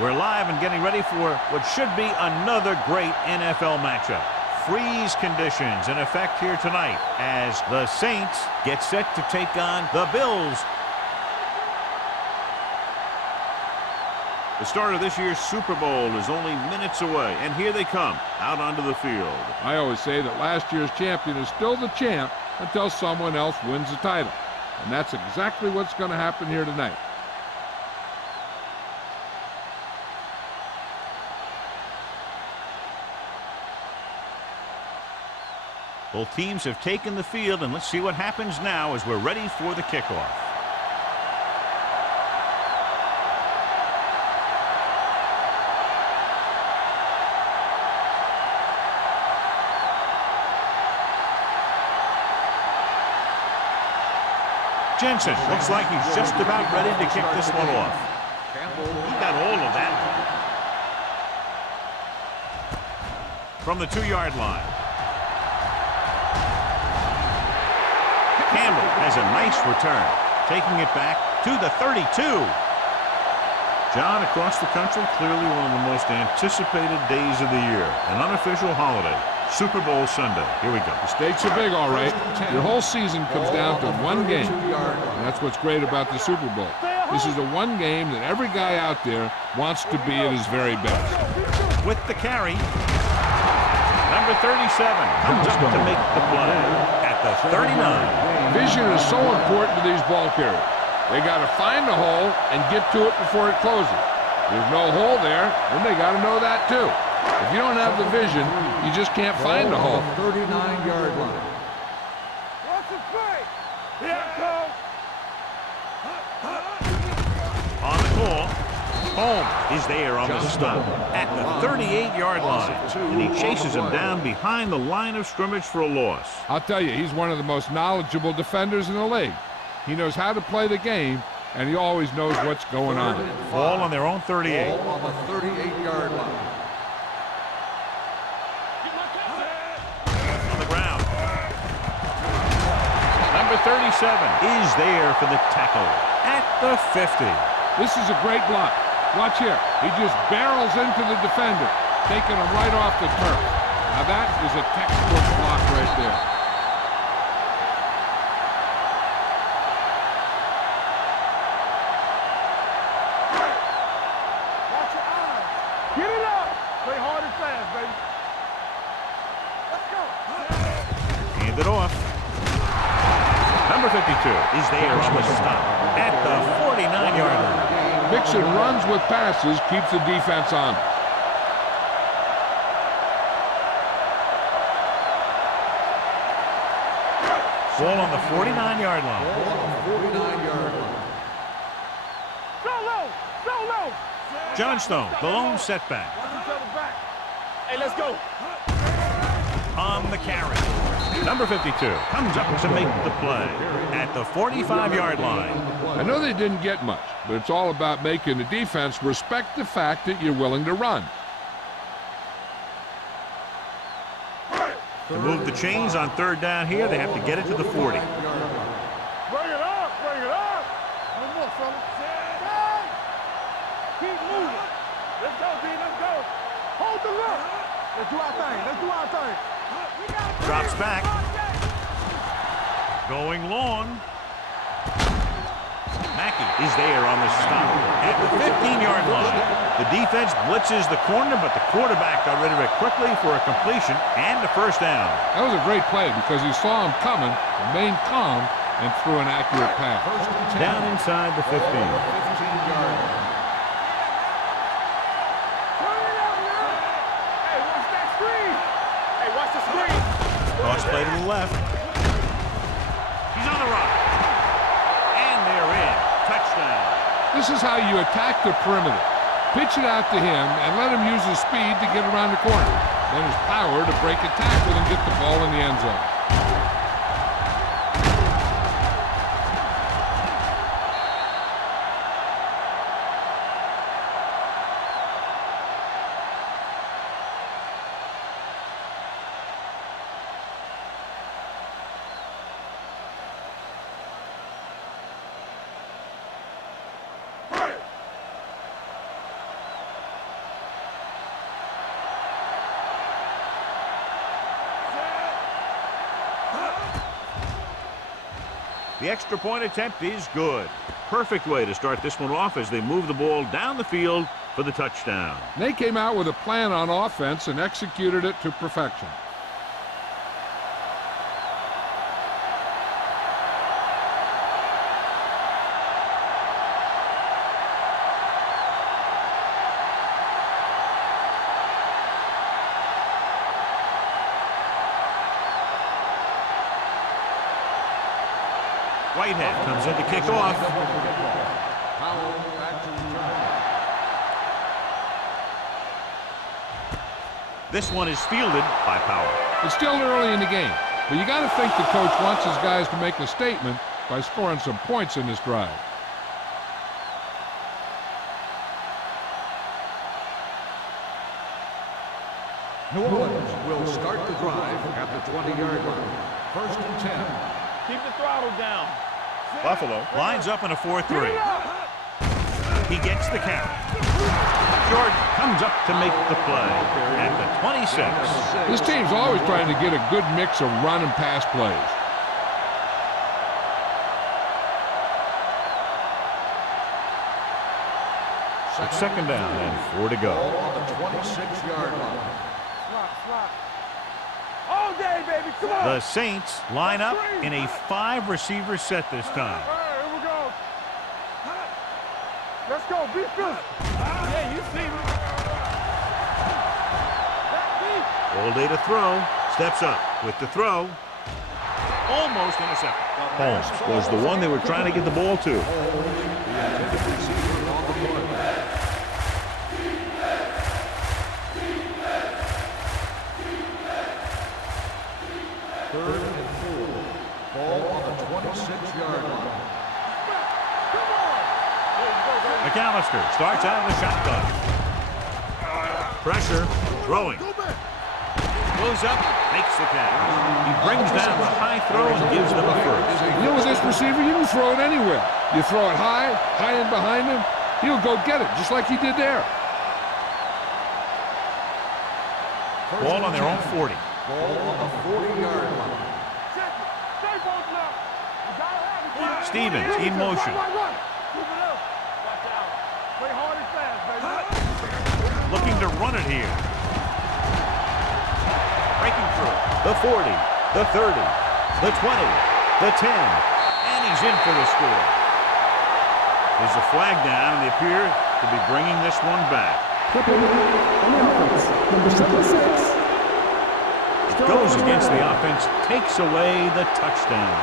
We're live and getting ready for what should be another great NFL matchup. Freeze conditions in effect here tonight as the Saints get set to take on the Bills. The start of this year's Super Bowl is only minutes away, and here they come out onto the field. I always say that last year's champion is still the champ until someone else wins the title. And that's exactly what's going to happen here tonight. Both teams have taken the field, and let's see what happens now as we're ready for the kickoff. Jensen looks like he's just about ready to kick this one off. He got all of that. From the 2-yard line. Campbell has a nice return, taking it back to the 32. John, across the country, clearly one of the most anticipated days of the year, an unofficial holiday, Super Bowl Sunday. Here we go. The stakes are big, all right. Your whole season comes down to one game, and that's what's great about the Super Bowl. This is the one game that every guy out there wants to be at his very best. With the carry, number 37 comes up to make the play at the 39. Vision is so important to these ball carriers. They got to find the hole and get to it before it closes. There's no hole there, and they got to know that too. If you don't have the vision, you just can't find the hole. 39-yard line. On the call, Holmes is there on the stop at the 38-yard line, and he chases him down behind the line of scrimmage for a loss. I'll tell you, he's one of the most knowledgeable defenders in the league. He knows how to play the game, and he always knows what's going on. Ball on their own 38. Ball on the 38-yard line. On the ground. Number 37 is there for the tackle at the 50. This is a great block. Watch here. He just barrels into the defender, taking him right off the turf. Now that is a textbook block right there. Watch your eyes. Get it up. Play hard and fast, baby. Let's go. Hand it off. Number 52 is there on the stop at the 49-yard line. Mixing runs with passes keeps the defense on. Ball on the 49-yard line. Ball on the 49-yard line. Go low. Go low. Johnstone, the lone setback. Watch each other back. Hey, let's go. On the carry. Number 52 comes up to make the play at the 45-yard line. I know they didn't get much, but it's all about making the defense respect the fact that you're willing to run. To move the chains on third down here, they have to get it to the 40. Bring it up. Bring it up. One more, fella. Keep moving. Let's go, D. Let's go. Hold the look. Let's do our thing. Let's do our thing. Drops back. Going long. Mackey is there on the stop at the 15-yard line. The defense blitzes the corner, but the quarterback got rid of it quickly for a completion and a first down. That was a great play because he saw him coming, remained calm, and threw an accurate pass. Down inside the 15. 15-yard line. Cross play to the left. He's on the run. And they're in. Touchdown. This is how you attack the perimeter. Pitch it out to him and let him use his speed to get around the corner. Then his power to break a tackle and get the ball in the end zone. The extra point attempt is good. Perfect way to start this one off as they move the ball down the field for the touchdown. They came out with a plan on offense and executed it to perfection. Whitehead comes in to kick off. This one is fielded by Powell. It's still early in the game, but you got to think the coach wants his guys to make a statement by scoring some points in this drive. New Orleans will start the drive at the 20-yard line. 1st and 10. Keep the throttle down. Buffalo lines up in a 4-3. He gets the carry. Jordan comes up to make the play at the 26. This team's always trying to get a good mix of run and pass plays. It's 2nd down and 4 to go. Ball on the 26-yard line. Slot. All day, baby. Come on. The Saints line up in a 5-receiver set this time. All right, here we go. Let's go. Be fearless. Yeah, you see me. All day to throw. Steps up with the throw. Almost intercepted. Holmes was the one they were trying to get the ball to. The intended receiver on the play. Third and 4. Ball on the 26-yard line. McAllister starts out of the shotgun. Pressure. Throwing. Goes up. Makes the catch. He brings down the high throw and gives them a first. You know, with this receiver, you can throw it anywhere. You throw it high and behind him, he'll go get it, just like he did there. Ball on their own 40. Ball on the 40-yard line. Stevens in motion. Play hard and fast, baby. Looking to run it here. Breaking through. The 40, the 30, the 20, the 10. And he's in for the score. There's a flag down, and they appear to be bringing this one back. Number 76. It goes against the offense, takes away the touchdown.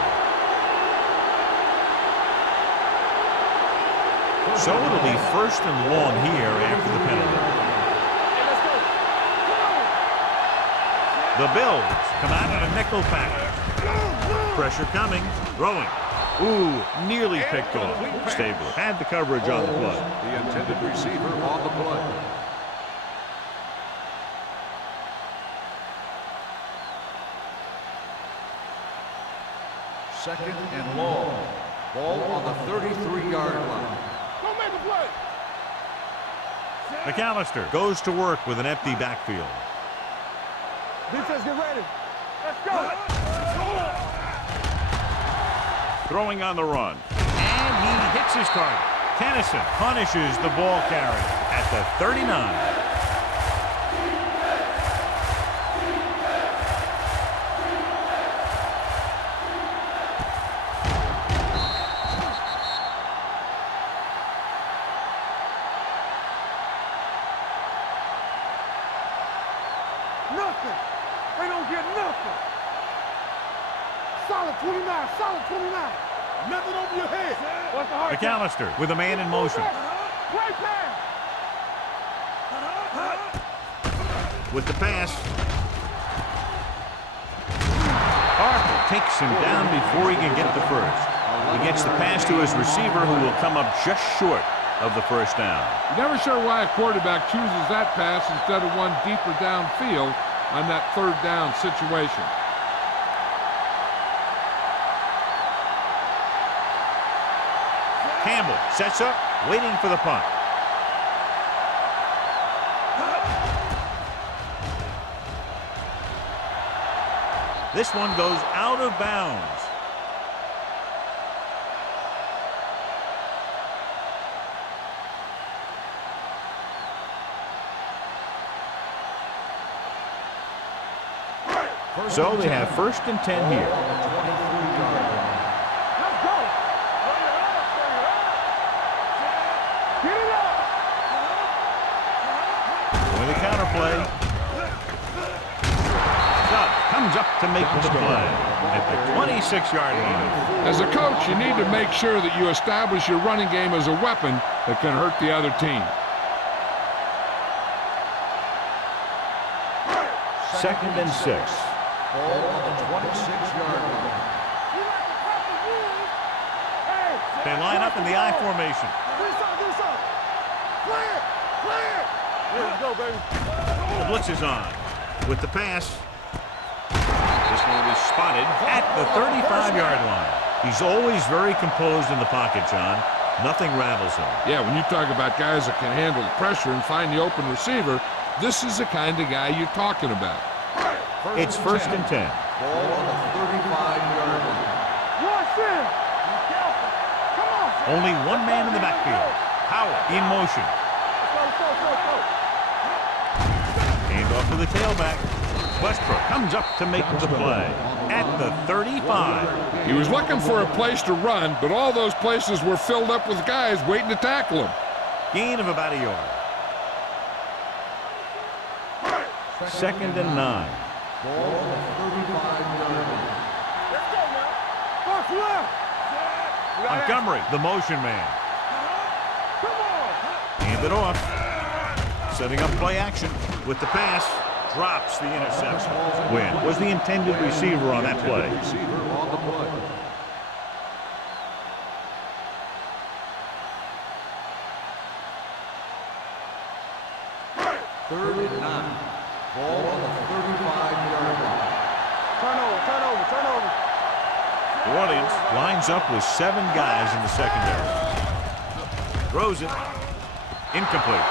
So it'll be 1st and long here after the penalty. The Bills come out in a nickel package. Pressure coming, throwing. Ooh, nearly picked off. Stabler had the coverage on the play. The intended receiver on the play. Second and long. Ball on the 33-yard line. Don't make a play. McAllister goes to work with an empty backfield. Defense, get ready. Let's go. Throwing on the run. And he hits his target. Tennyson punishes the ball carrier at the 39. Nothing. They don't get nothing. Solid 29. Solid 29. Nothing over your head. What's the hard McAllister with a man in motion. Play pass. With the pass. Parker takes him down before he can get the first. He gets the pass to his receiver, who will come up just short of the first down. You're never sure why a quarterback chooses that pass instead of one deeper downfield on that 3rd down situation. Campbell sets up, waiting for the punt. This one goes out of bounds. So they have 1st and 10 here. Let's go. Get it up. With a counter play. Stubb comes up to make the play at the 26-yard line. As a coach, you need to make sure that you establish your running game as a weapon that can hurt the other team. 2nd and 6. Ball on the 26-yard line. They line up in the I formation. Clear. Let's go, baby. The blitz is on. With the pass. This one is spotted at the 35-yard line. He's always very composed in the pocket, John. Nothing rattles him. Yeah, when you talk about guys that can handle the pressure and find the open receiver, this is the kind of guy you're talking about. It's 1st and 10. Ball on the 35-yard line. Watch him. Come on. Only one man in the backfield. Howell in motion. Let's go. Hand off to the tailback. Westbrook comes up to make the play at the 35. He was looking for a place to run, but all those places were filled up with guys waiting to tackle him. Gain of about a yard. 2nd and 9. Ball on the 35-yard line. Let's go now. Box left. Montgomery, the motion man. Come on. Hand it off. Setting up play action with the pass. Drops the interception. Win was the intended receiver on that play. Receiver on the play. Third and 9. Ball on the 35-yard line. Turnover. The audience lines up with 7 guys in the secondary. Throws it. Incomplete.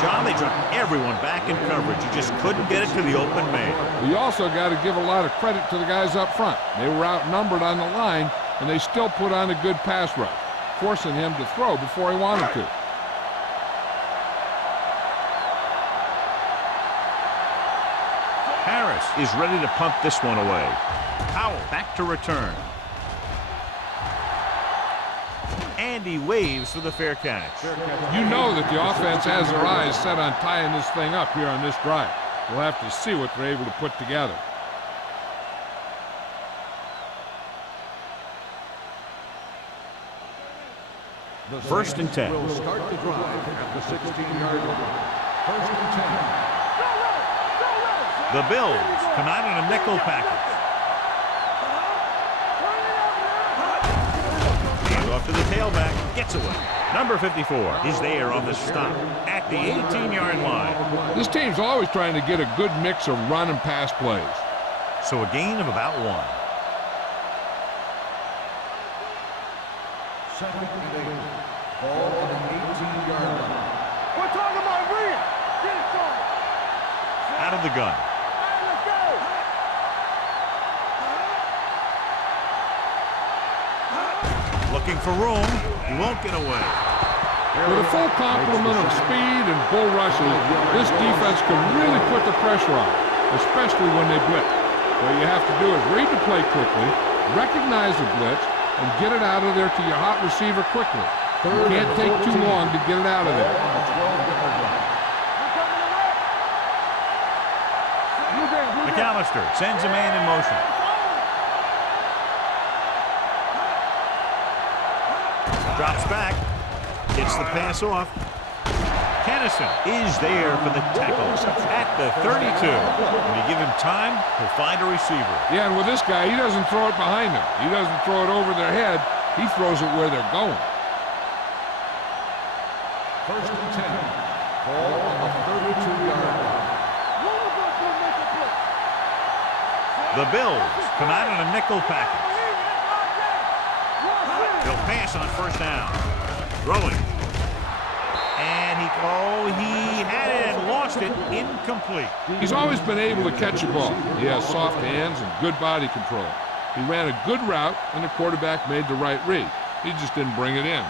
John, they dropped everyone back in coverage. You just couldn't get it to the open man. You also got to give a lot of credit to the guys up front. They were outnumbered on the line, and they still put on a good pass rush, forcing him to throw before he wanted to. Harris is ready to punt this one away. Howell back to return. And he waves for the fair catch. You know that the offense has their eyes set on tying this thing up here on this drive. We'll have to see what they're able to put together. The 1st and 10. Will start the drive at the 16-yard line. 1st and 10. The Bills come out in a nickel package. Hand off to the tailback. Gets away. Number 54 is there on the stop at the 18-yard line. This team's always trying to get a good mix of run and pass plays. So a gain of about 1. 2nd and 8. Ball on the 18-yard line. We're talking about Rhea. Get it going. Out of the gun. Let's go. Looking for room. He won't get away. With a full complement of speed and bull rushes, this defense can really put the pressure on, especially when they blitz. What you have to do is read the play quickly, recognize the blitz, and get it out of there to your hot receiver quickly. You can't take too long to get it out of there. McAllister sends a man in motion. Drops back. Gets the pass off. Kennison is there for the tackle at the 32. When you give him time, he'll find a receiver. Yeah, and with this guy, he doesn't throw it behind them. He doesn't throw it over their head. He throws it where they're going. 1st and 10. Ball on the 32-yard line. The Bills come out in a nickel package. They'll pass on 1st down. Throwing. And he had it and lost it. Incomplete. He's always been able to catch a ball. He has soft hands and good body control. He ran a good route, and the quarterback made the right read. He just didn't bring it in.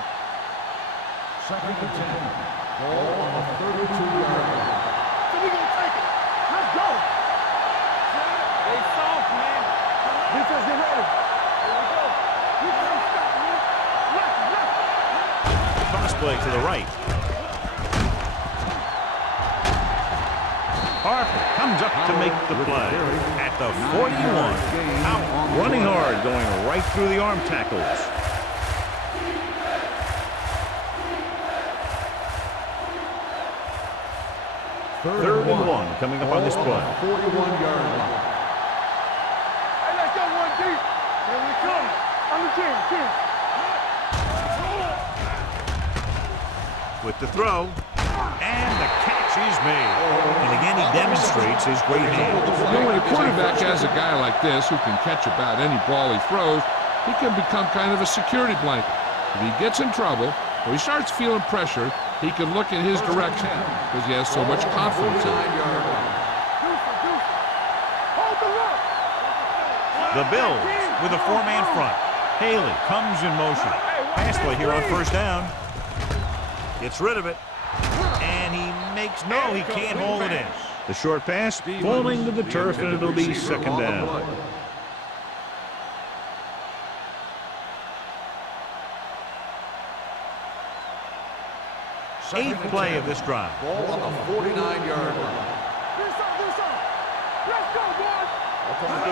2nd and 10. Ball on the 32-yard line. So we're going to take it. Let's go. They saw Toss play to the right. Harper comes up to make the play at the 41. Out running hard, going right through the arm tackles. Third and one coming up on this play. 41-yard line. Hey, let's go one deep. Here we come. On the 10. With the throw, and the catch is made. And again, he demonstrates his great hands. You know, when a quarterback has a guy like this who can catch about any ball he throws, he can become kind of a security blanket. If he gets in trouble or he starts feeling pressure, he can look in his direction because he has so much confidence in him. The Bills with a four-man front. Haley comes in motion. Pass play here on first down. Gets rid of it. And he makes no, he can't hold it in. The short pass falling to the turf, and it'll be second down. Eighth play of this drive. Ball on the 49-yard line. Let's go, boys.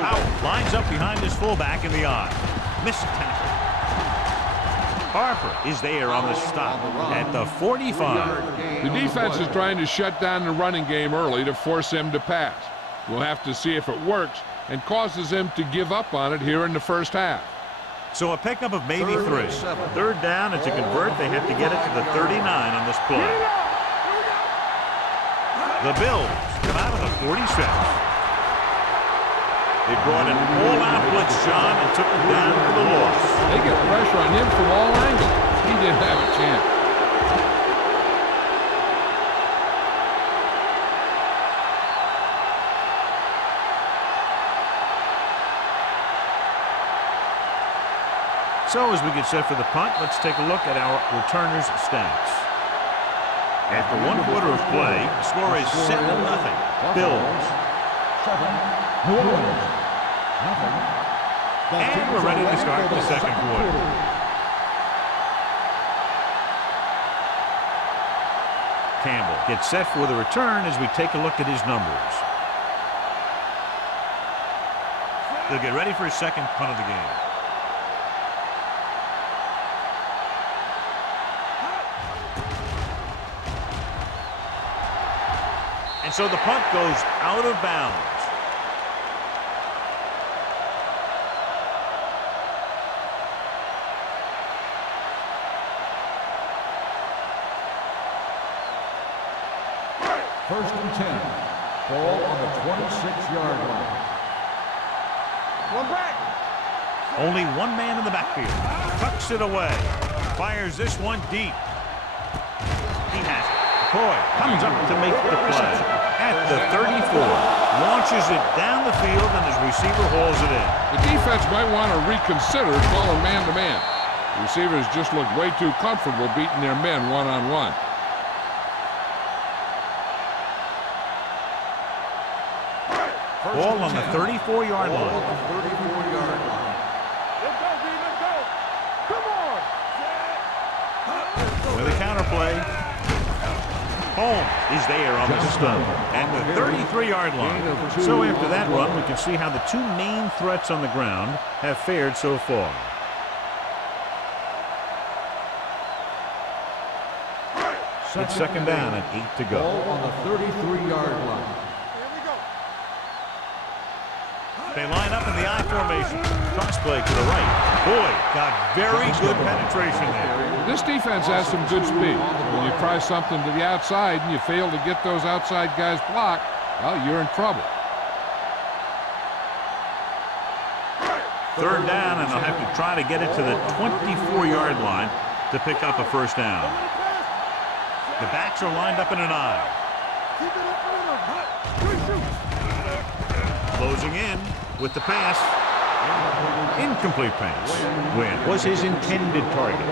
Out, lines up behind his fullback in the eye. Missed tackle. Harper is there on the stop at the 45. The defense is trying to shut down the running game early to force him to pass. We'll have to see if it works and causes him to give up on it here in the first half. So a pickup of maybe three. Third down, and to convert, they have to get it to the 39 on this play. The Bills come out of the 46. They brought an all-out blitz, John, and took him down for the loss. They get pressure on him from all angles. He didn't have a chance. So as we get set for the punt, let's take a look at our returners' stats. After one quarter of play, the score is 7-0. Bills. 7, New Orleans. Nothing. And we're ready to start the second quarter. Campbell gets set for the return as we take a look at his numbers. They'll get ready for his second punt of the game. And so the punt goes out of bounds. First and 10. Ball on the 26-yard line. One back. Only one man in the backfield. Tucks it away. Fires this one deep. He has it. McCoy comes up to make the play at the 34. Launches it down the field, and his receiver hauls it in. The defense might want to reconsider calling man-to-man. The receivers just look way too comfortable beating their men one-on-one. Ball on the 34-yard line. Ball on the 34-yard line. Let's go, D. Let's go. Come on. With a counter play. Holmes is there on the stop and the 33-yard line. So after that run, we can see how the two main threats on the ground have fared so far. It's second down and 8 to go. Ball on the 33-yard line. They line up in the I formation. Cross play to the right. Boyd got very good penetration there. This defense has some good speed. When you try something to the outside and you fail to get those outside guys blocked, well, you're in trouble. Third down, and they'll have to try to get it to the 24-yard line to pick up a first down. The backs are lined up in an I. Closing in with the pass. Incomplete pass. Wynn was his intended target.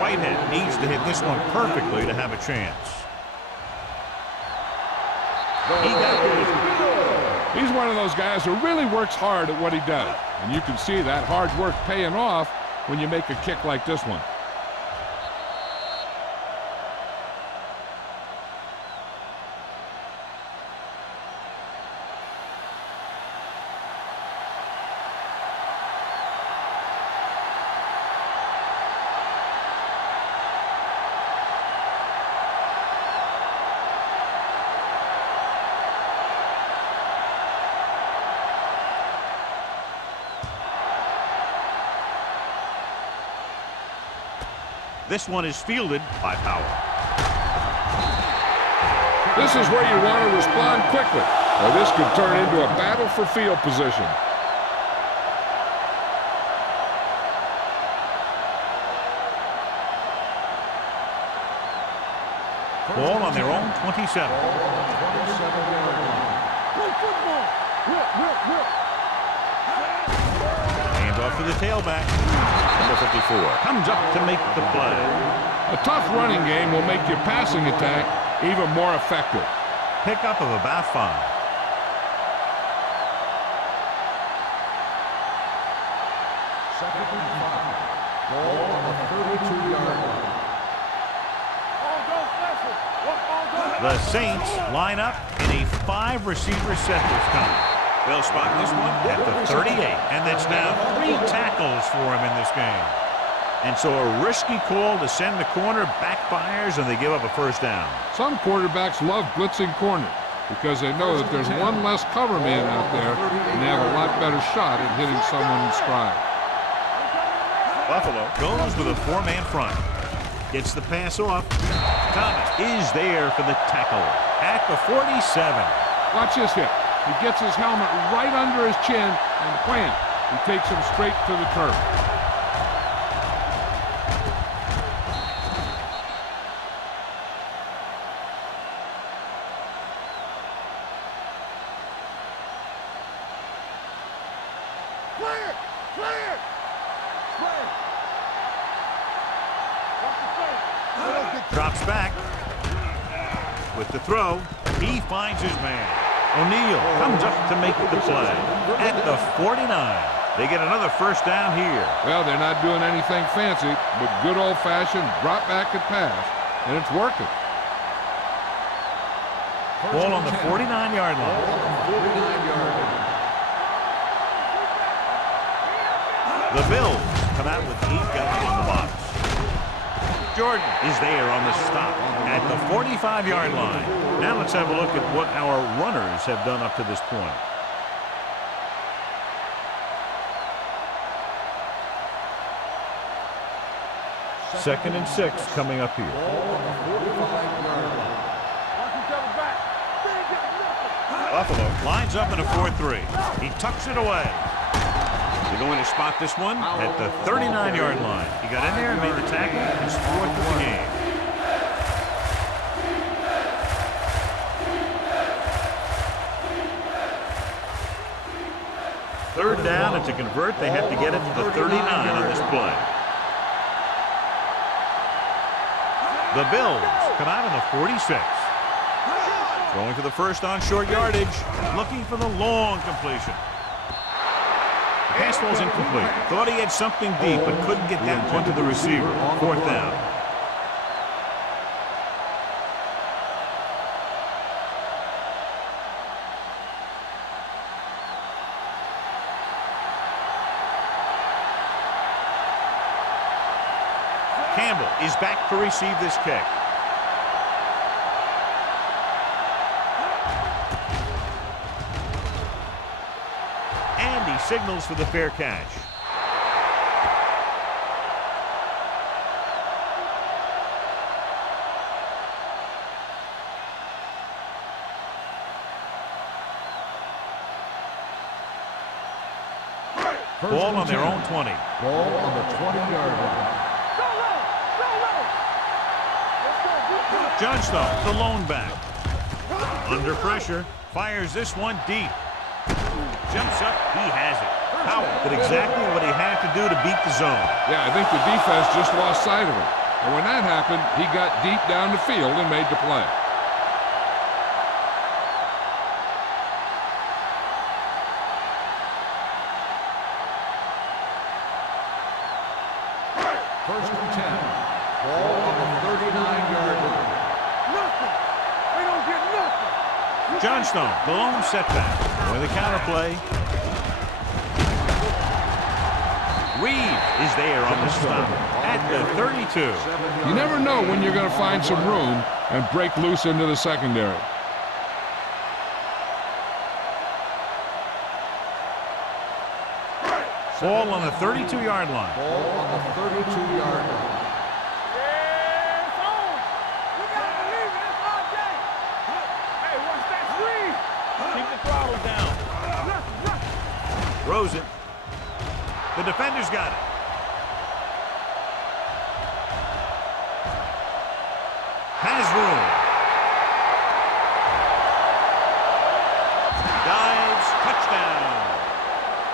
Whitehead needs to hit this one perfectly to have a chance. He got it. He's one of those guys who really works hard at what he does. And you can see that hard work paying off when you make a kick like this one. This one is fielded by Powell. This is where you want to respond quickly, or this could turn into a battle for field position. Ball on their own 27. Hands off to the tailback. Number 54 comes up to make the play. A tough running game will make your passing attack even more effective. Pickup of about 5. Second and 5. Ball on the 32-yard line. The Saints line up in a 5-receiver set this time. They'll spot this one at the 38, and that's now 3 tackles for him in this game. And so a risky call to send the corner backfires, and they give up a first down. Some quarterbacks love blitzing corners because they know that there's one less cover man out there, and they have a lot better shot at hitting someone in stride. Buffalo goes with a 4-man front. Gets the pass off. Thomas is there for the tackle at the 47. Watch this hit. He gets his helmet right under his chin, and wham, he takes him straight to the turf. Clear! Clear! Drops back with the throw. He finds his man. O'Neal comes up to make the play at the 49. They get another first down here. Well, they're not doing anything fancy, but good old-fashioned drop back and pass, and it's working. Ball on the 49-yard line. The Bills come out with 8 guys in the box. Jordan is there on the stop at the 45-yard line. Now let's have a look at what our runners have done up to this point. Second and 6 coming up here. Buffalo lines up in a 4-3. He tucks it away. They're going to spot this one at the 39-yard line. He got in there and made the tackle. His 4th of the game. Third down, and to convert, they have to get it to the 39 on this play. The Bills come out on the 46. Going for the first on short yardage, looking for the long completion. The pass ball's incomplete. Thought he had something deep, but couldn't get that one to the receiver. 4th down. Campbell is back to receive this kick. And he signals for the fair catch. Ball on their own 20. Ball on the 20-yard line. Johnstone, the lone back. Under pressure, fires this one deep. Jumps up, he has it. Powell did exactly what he had to do to beat the zone. Yeah, I think the defense just lost sight of him. And when that happened, he got deep down the field and made the play. First and 10. Ball on the 39-yard line. Nothing. They don't get nothing. Johnstone, the lone setback. With the counter play. Reed is there on the stop at the 32. You never know when you're going to find some room and break loose into the secondary. Ball on the 32-yard line. Ball on the 32-yard line. Yeah, it's on. We got to believe it. It's our game. Hey, watch that screen. Keep the throttle down. Nothing. Throws it. The defender's got it. Has room. Dives. Touchdown.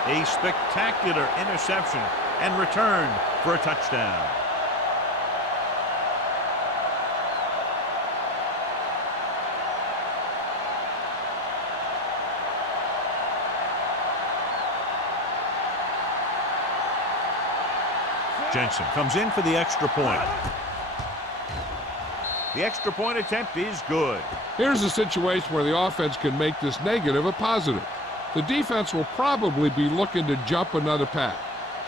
A spectacular interception and return for a touchdown. Jensen comes in for the extra point. The extra point attempt is good. Here's a situation where the offense can make this negative a positive. The defense will probably be looking to jump another pack,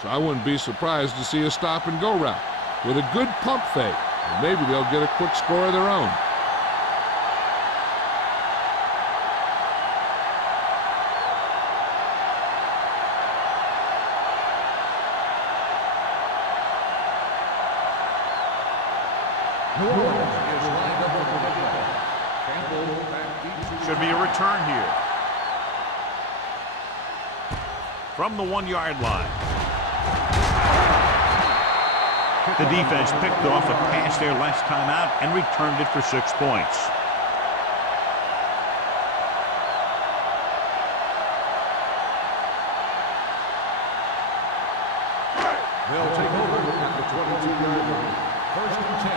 so I wouldn't be surprised to see a stop-and-go route with a good pump fake, and maybe they'll get a quick score of their own. New Orleans is lined up with the football. Campbell back deep. Should be a return here. From the 1-yard line. The defense picked off a pass there last time out and returned it for 6 points. They'll take over at the 22-yard line. First and 10.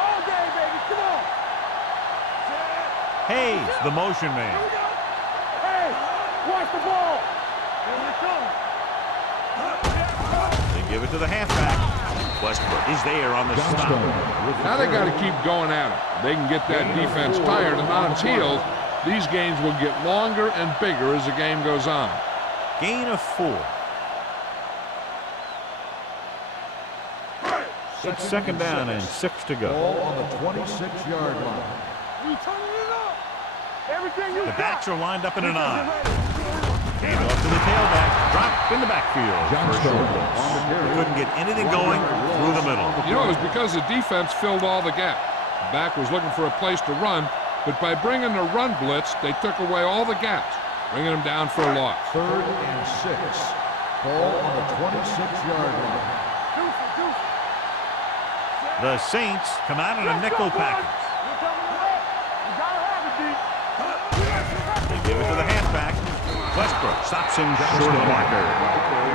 All day, baby. Come on. Hayes, the motion Here man. we go. Hey, watch the ball. Here it comes. They give it to the halfback. Westbrook is there on the stop. Now they got to keep going at it. They can get that defense tired and on its heels. These games will get longer and bigger as the game goes on. Gain of 4. It's second down and 6 to go. Ball on the 26-yard line. We turning it up. Everything you The got. backs are lined up in an eye. Hand off to the tailback. Drop in the backfield. For a short loss. They couldn't get anything going through the middle. You know, it was because the defense filled all the gaps. The back was looking for a place to run, but by bringing the run blitz, they took away all the gaps, bringing them down for a loss. 3rd and 6. Ball on the 26-yard line. The Saints come out in a nickel package. We're coming away. We gotta have it, D. They give it to the halfback. Westbrook stops him short of the marker.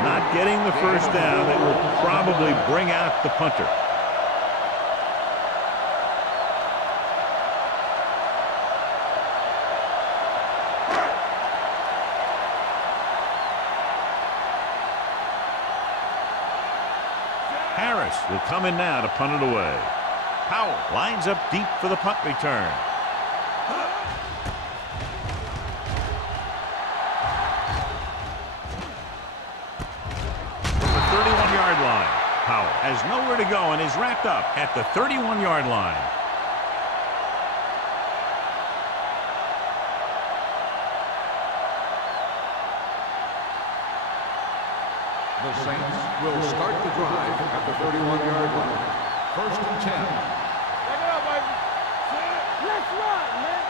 Not getting the first down. That will probably bring out the punter. Harris will come in now to punt it away. Powell lines up deep for the punt return. From the 31-yard line, Powell has nowhere to go and is wrapped up at the 31-yard line. The Saints will start the drive at the 31-yard line. First and 10. Take it up, baby. Let's run, man.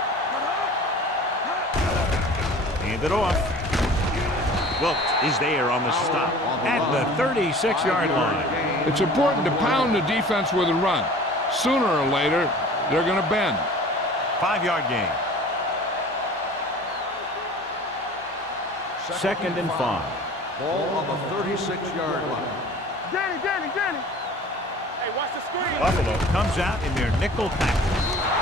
Hand it off. Wilt is there on the stop at the 36-yard line. It's important to pound the defense with a run. Sooner or later, they're going to bend. 5-yard gain. Second and 5. Ball on the 36-yard line. Danny. Hey, watch the screen. Buffalo comes out in their nickel tackle.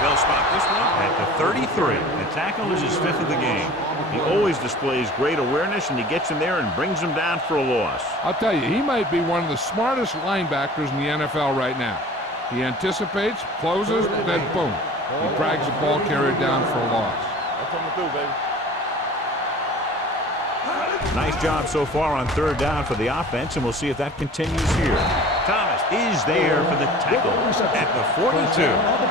They'll spot this one at the 33. The tackle is his 5th of the game. He always displays great awareness, and he gets in there and brings him down for a loss. I'll tell you, he might be one of the smartest linebackers in the NFL right now. He anticipates, closes, then boom. He drags the ball carrier down for a loss. That's coming through, baby. Nice job so far on 3rd down for the offense, and we'll see if that continues here. Thomas is there for the tackle at the 42.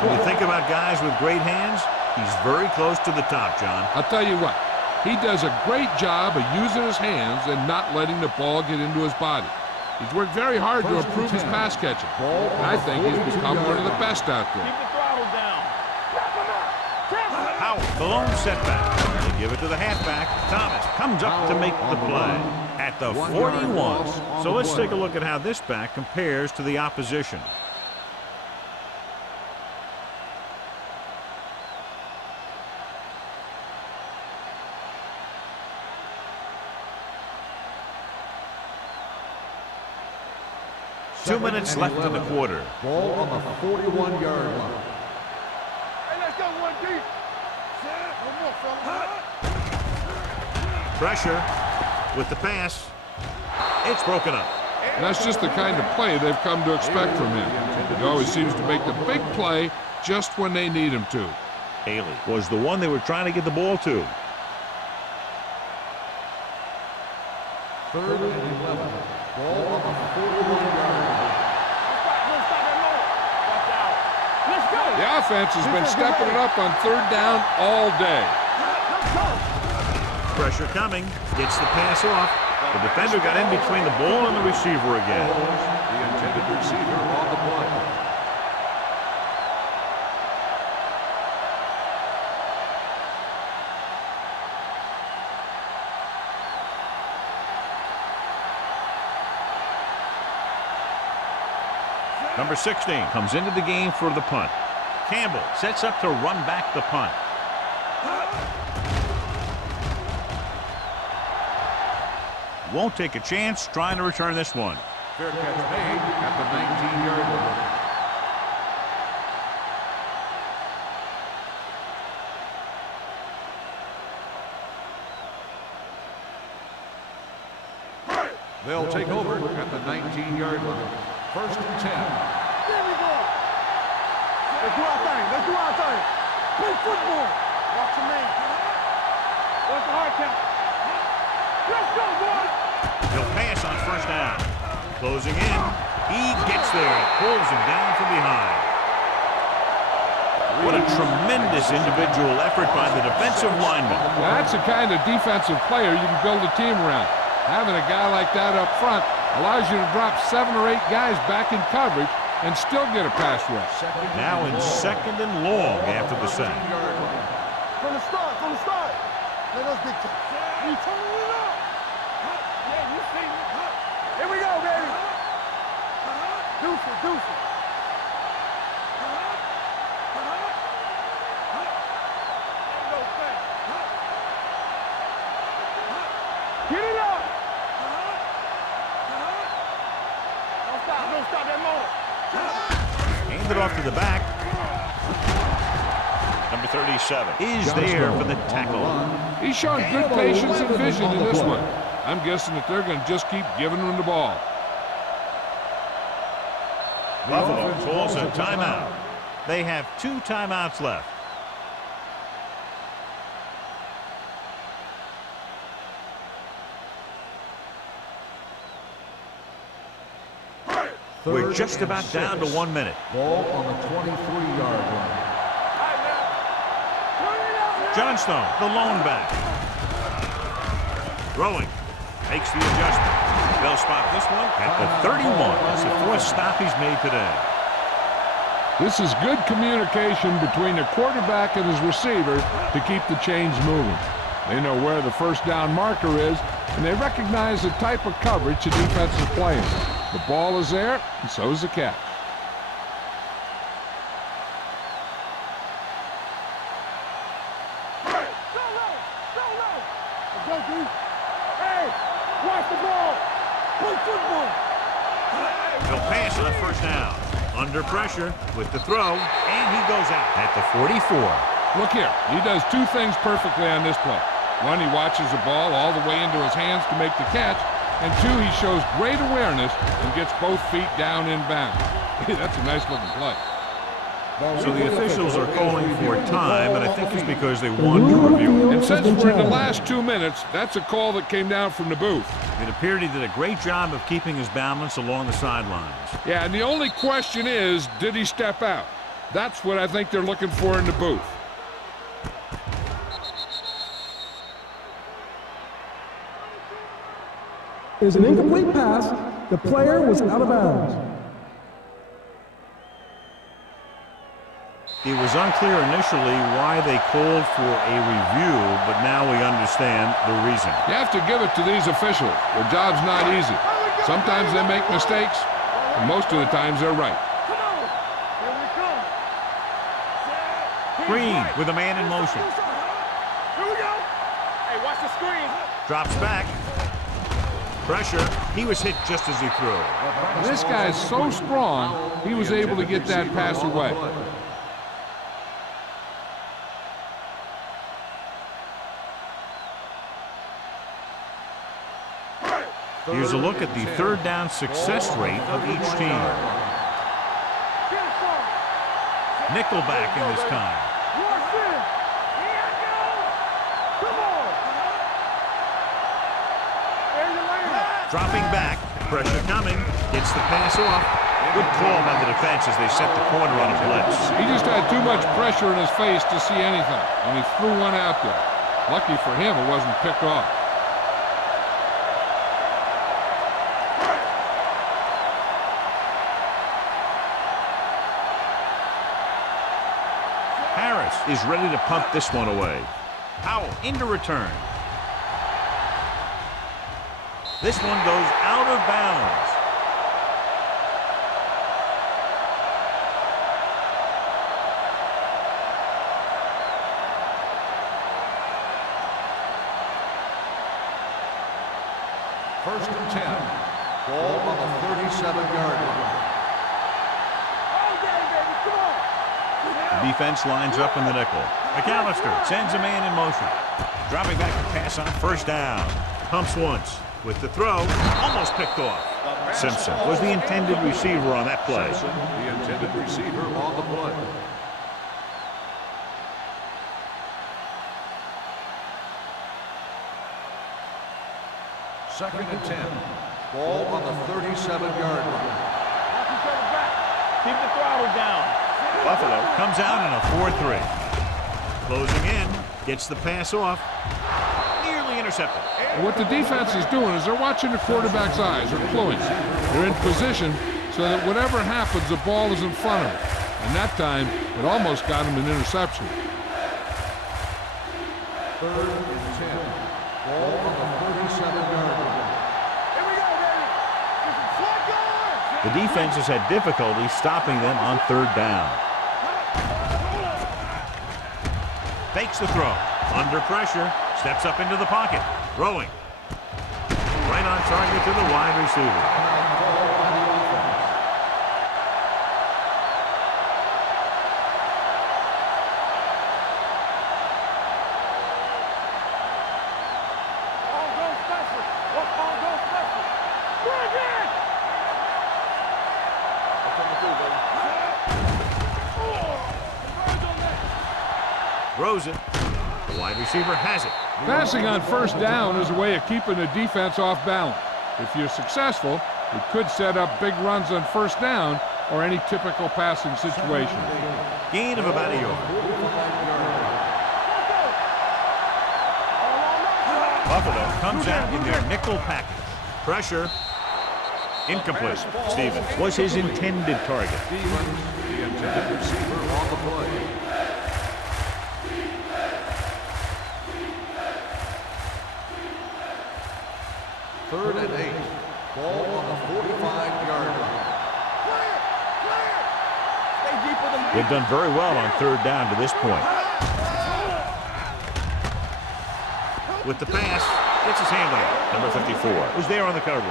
When you think about guys with great hands, he's very close to the top, John. I'll tell you what, he does a great job of using his hands and not letting the ball get into his body. He's worked very hard to improve his pass catching, and I think he's become one of the best out there. Keep the throttle down. Howard, the lone setback. They give it to the halfback. Thomas comes up to make the play at the 41. So let's take a look at how this back compares to the opposition. Two minutes left in the quarter. Ball on the 41-yard line. Hey, let's go one deep. No more, fella. Pressure with the pass. It's broken up. And that's just the kind of play they've come to expect from him. He always seems to make the big play just when they need him to. Haley was the one they were trying to get the ball to. 3rd and 11. Ball on the 41-yard line. The offense has been stepping it up on 3rd down all day. Pressure coming. Gets the pass off. The defender got in between the ball and the receiver again. The intended receiver on the play. Number 16 comes into the game for the punt. Campbell sets up to run back the punt. Won't take a chance trying to return this one. Fair catch made at the 19-yard line. They'll take over at the 19-yard line. 1st and 10. There we go. Let's do our thing. Let's do our thing. Play football. Watch your man. What's the hard count? Let's go, boys. He'll pass on 1st down. Closing in. He gets there and pulls him down from behind. What a tremendous individual effort by the defensive lineman. That's the kind of defensive player you can build a team around. Having a guy like that up front allows you to drop 7 or 8 guys back in coverage and still get a pass rush. Now in 2nd and long after the sack. From the start. Let us dictate. You turning it up. Yeah, you see me. Here we go, baby. Deuce it. Get it up. Don't stop that motor. Handed off to the back. Number 37 is there for the tackle. He's showing good patience and vision in this one. I'm guessing that they're going to just keep giving him the ball. Buffalo calls a timeout. They have 2 timeouts left. We're just about down to 1 minute. Ball on the 23-yard line. Johnstone, the lone back. Throwing. Makes the adjustment. They'll spot this one at the 31. That's the 4th stop he's made today. This is good communication between the quarterback and his receiver to keep the chains moving. They know where the 1st down marker is, and they recognize the type of coverage the defense is playing. The ball is there, and so is the catch. Hey, watch the ball. Play football. They'll pass on 1st down. Under pressure with the throw, and he goes out at the 44. Look here, he does two things perfectly on this play. One, he watches the ball all the way into his hands to make the catch, and two, he shows great awareness and gets both feet down inbound. That's a nice looking play. So the officials are calling for time, and I think it's because they want to review it. And since we're in the last 2 minutes, that's a call that came down from the booth. It appeared he did a great job of keeping his balance along the sidelines. Yeah, and the only question is, did he step out? That's what I think they're looking for in the booth. Is an incomplete pass. The player was out of bounds. It was unclear initially why they called for a review, but now we understand the reason. You have to give it to these officials. Their job's not easy. Sometimes they make mistakes, and most of the times they're right. Green with a man in motion. Here we go. Hey, watch the screen. Drops back. Pressure. He was hit just as he threw. This guy is so strong, he was able to get that pass away. Here's a look at the third down success rate of each team. Nickelback in this time. Dropping back, pressure coming, gets the pass off. Good call by the defense as they set the corner on a blitz. He just had too much pressure in his face to see anything, and he threw one out there. Lucky for him, it wasn't picked off. Harris is ready to punt this one away. Howell into return. This one goes out of bounds. First and 10. Ball on the 37-yard line. The defense lines up in the nickel. McAllister sends a man in motion. Dropping back to pass on first down. Pumps once. With the throw, almost picked off. Simpson was the intended receiver on that play. Simpson, the intended receiver on the play. Second and 10. Ball on the 37-yard line. Keep the throttle down. Buffalo comes out in a 4-3. Closing in, gets the pass off. Nearly intercepted. What the defense is doing is they're watching the quarterback's eyes. They're cluing. They're in position so that whatever happens, the ball is in front of them. And that time, it almost got him an interception. Third and 10. Ball on the 37-yard line. Here we go, baby. The defense has had difficulty stopping them on third down. Fakes the throw. Under pressure. Steps up into the pocket. Throwing. Right on target to the wide receiver. Throws it. The wide receiver has it. Passing on first down is a way of keeping the defense off balance. If you're successful, it could set up big runs on first down or any typical passing situation. Gain of about a yard. Buffalo comes out in their nickel package. Pressure. Incomplete. Stevens was his intended target. Stevens, the intended receiver on the play. Third and 8. Ball on the 45-yard line. They've done very well on third down to this point. With the pass, gets his hand on it. Number 54 was there on the coverage.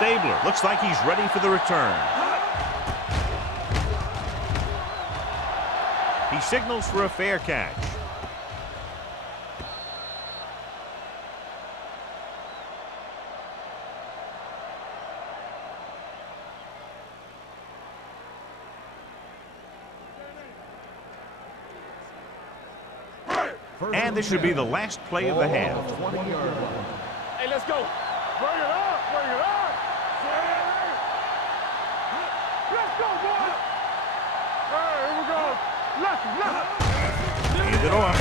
Stabler looks like he's ready for the return. He signals for a fair catch. And this should be the last play of the half. Hey, let's go. Bring it up, bring it up. Let's go, boy. Hey, here we go. Left. Hand it off.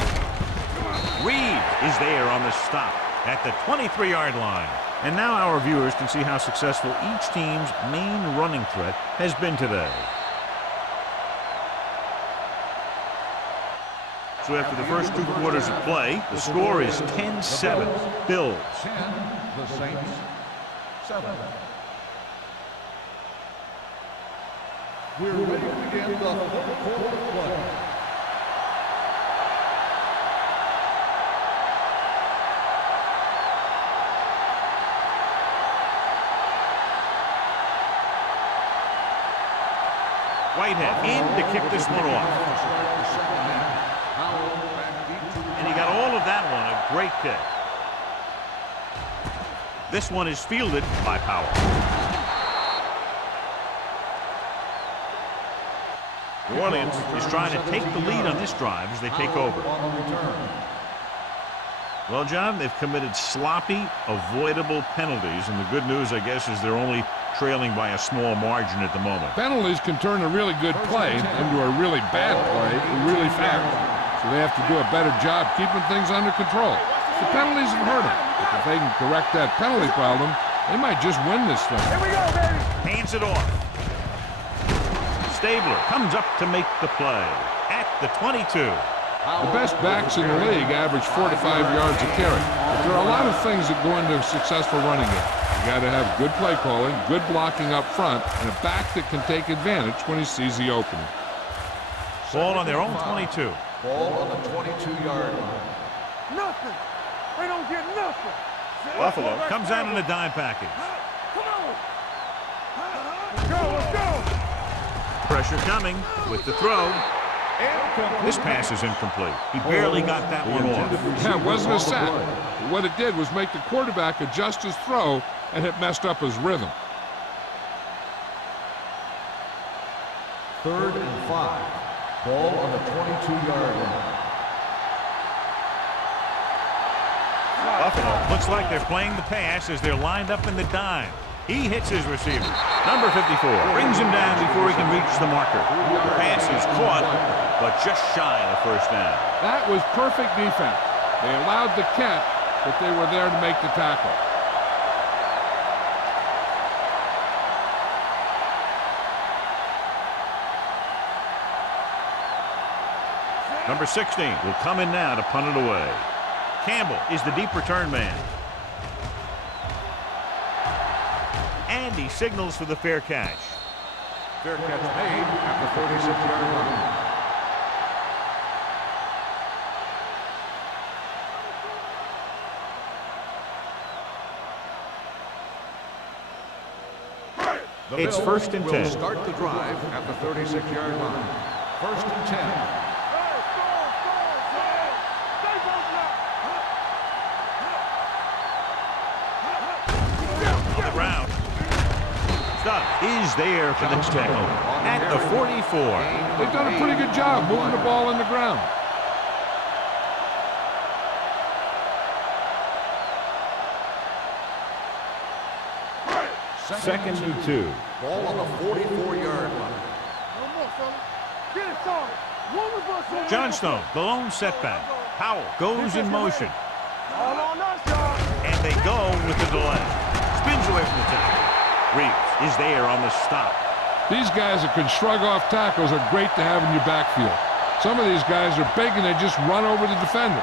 Reed is there on the stop at the 23-yard line. And now our viewers can see how successful each team's main running threat has been today. So after the first 2 quarters of play, the score is 10-7, Bills. 10, the Saints, 7. We're ready to begin the fourth quarter play. Whitehead in to kick this one off. And he got all of that one, a great kick. This one is fielded by Powell. New Orleans is trying to take the lead on this drive as they take over. Well, John, they've committed sloppy, avoidable penalties, and the good news, I guess, is they're only trailing by a small margin at the moment. Penalties can turn a really good play into a really bad play really fast. So they have to do a better job keeping things under control. The penalties have hurt them. But if they can correct that penalty problem, they might just win this thing. Here we go, baby. Hands it off. Stabler comes up to make the play at the 22. The best backs in the league average 4 to 5 yards a carry. But there are a lot of things that go into a successful running game. You got to have good play calling, good blocking up front, and a back that can take advantage when he sees the opening. Ball on their own 22. Ball on the 22-yard line. Nothing. They don't get nothing. Buffalo comes out in a dime package. Come on. Let's go, let's go. Pressure coming with the throw. This pass is incomplete. He barely got that one off. Yeah, it wasn't a sack. What it did was make the quarterback adjust his throw, and it messed up his rhythm. 3rd and 5. Ball on the 22-yard line. Buffalo looks like they're playing the pass as they're lined up in the dime. He hits his receiver. Number 54 brings him down before he can reach the marker. The pass is caught, but just shy of first down. That was perfect defense. They allowed the catch, but they were there to make the tackle. Number 16 will come in now to punt it away. Campbell is the deep return man. And he signals for the fair catch. Fair catch made at the 36-yard line. It's 1st and 10. Start the drive at the 36-yard line. 1st and 10. On the ground. Stubb is there for the tackle at the 44. They've done a pretty good job moving the ball in the ground. Second and 2. Ball on the 44-yard line. One more, fella. Get it started. One reverse. Johnstone, the lone setback. Powell goes in motion. All on us, y'all. And they go with the delay. Spins away from the tackle. Reeves is there on the stop. These guys that can shrug off tackles are great to have in your backfield. Some of these guys are big and they just run over the defender.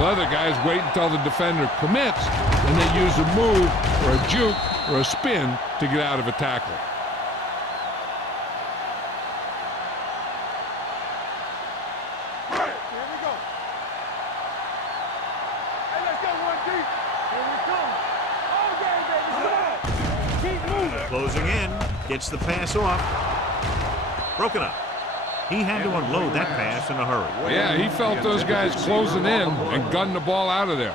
The other guys wait until the defender commits and they use a move or a juke or a spin to get out of a tackle. Here we go. Hey, let's go one deep. Here we come. All game, baby. Keep moving. Gets the pass off. Broken up. He had to unload that pass in a hurry. Yeah, he felt those guys closing in and gunned the ball out of there.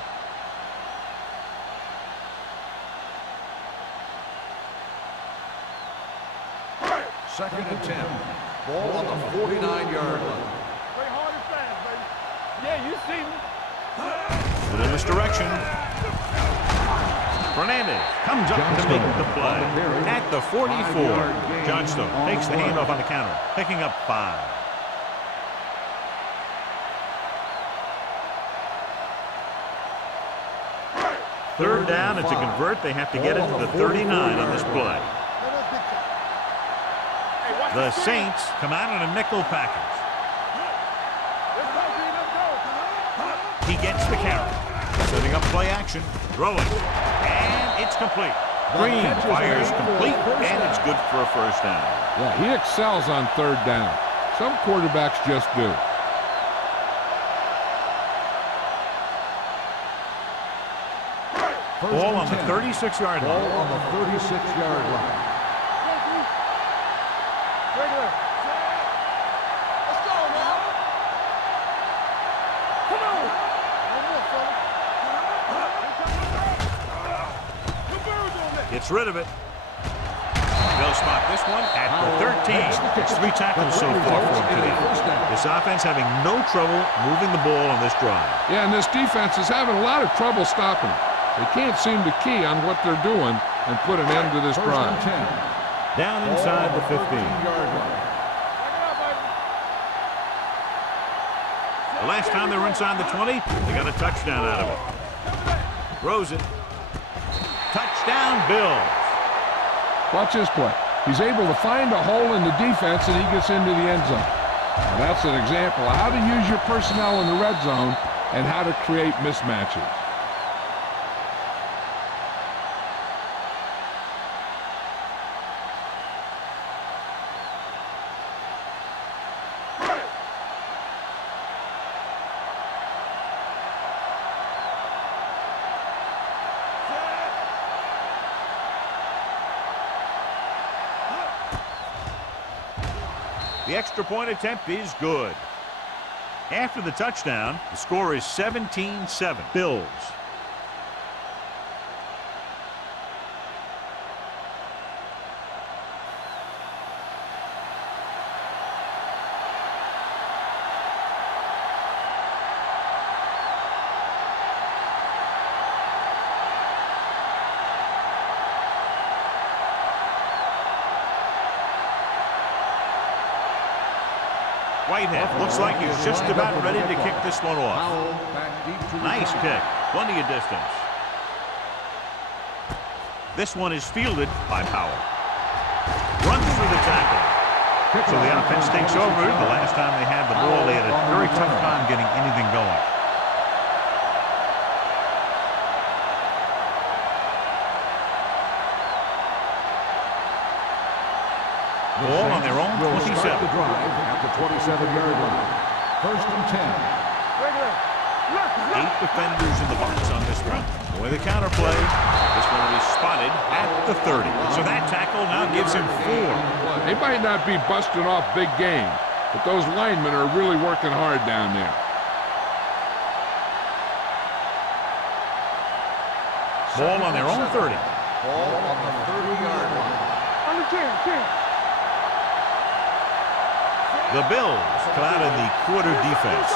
Second and 10. Ball on the 49-yard line. Play hard and fast, baby. Yeah, you see me. But in this direction. Fernandez comes up to make the play. At the 44, Johnstone takes the handoff on the counter, picking up 5. Third down, and to convert, they have to get it to the 39 on this play. The Saints come out in a nickel package. He gets the carry. Setting up play action. Throwing. And it's complete. Green fires complete, and it's good for a first down. Yeah, he excels on third down. Some quarterbacks just do. Ball on the 36-yard line. Ball on the 36-yard line. Regular. Let's go now. Come on. One more, fella. Gets rid of it. They'll spot this one at the 13. It's 3 tackles so far for him today. This offense having no trouble moving the ball on this drive. Yeah, and this defense is having a lot of trouble stopping it. They can't seem to key on what they're doing and put an end to this drive. Down inside the 15. The last time they were inside the 20, they got a touchdown out of it. Throws it. Touchdown, Bills. Watch this play. He's able to find a hole in the defense and he gets into the end zone. Now that's an example of how to use your personnel in the red zone and how to create mismatches. The extra point attempt is good. After the touchdown, the score is 17-7. Bills. Whitehead looks like he's just about ready to kick this one off. Nice kick. Plenty of distance. This one is fielded by Powell. Runs through the tackle. So the offense takes over. The last time they had the ball, they had a very tough time getting anything going. Ball on their own 27. Start the drive at the 27-yard line. First and 10. 8 defenders in the box on this one. With a counter play, this one will be spotted at the 30. So that tackle now gives him 4. They might not be busting off big game, but those linemen are really working hard down there. Ball on their own 30. Ball on the 30-yard line. On the 10. The Bills come out in the quarter defense.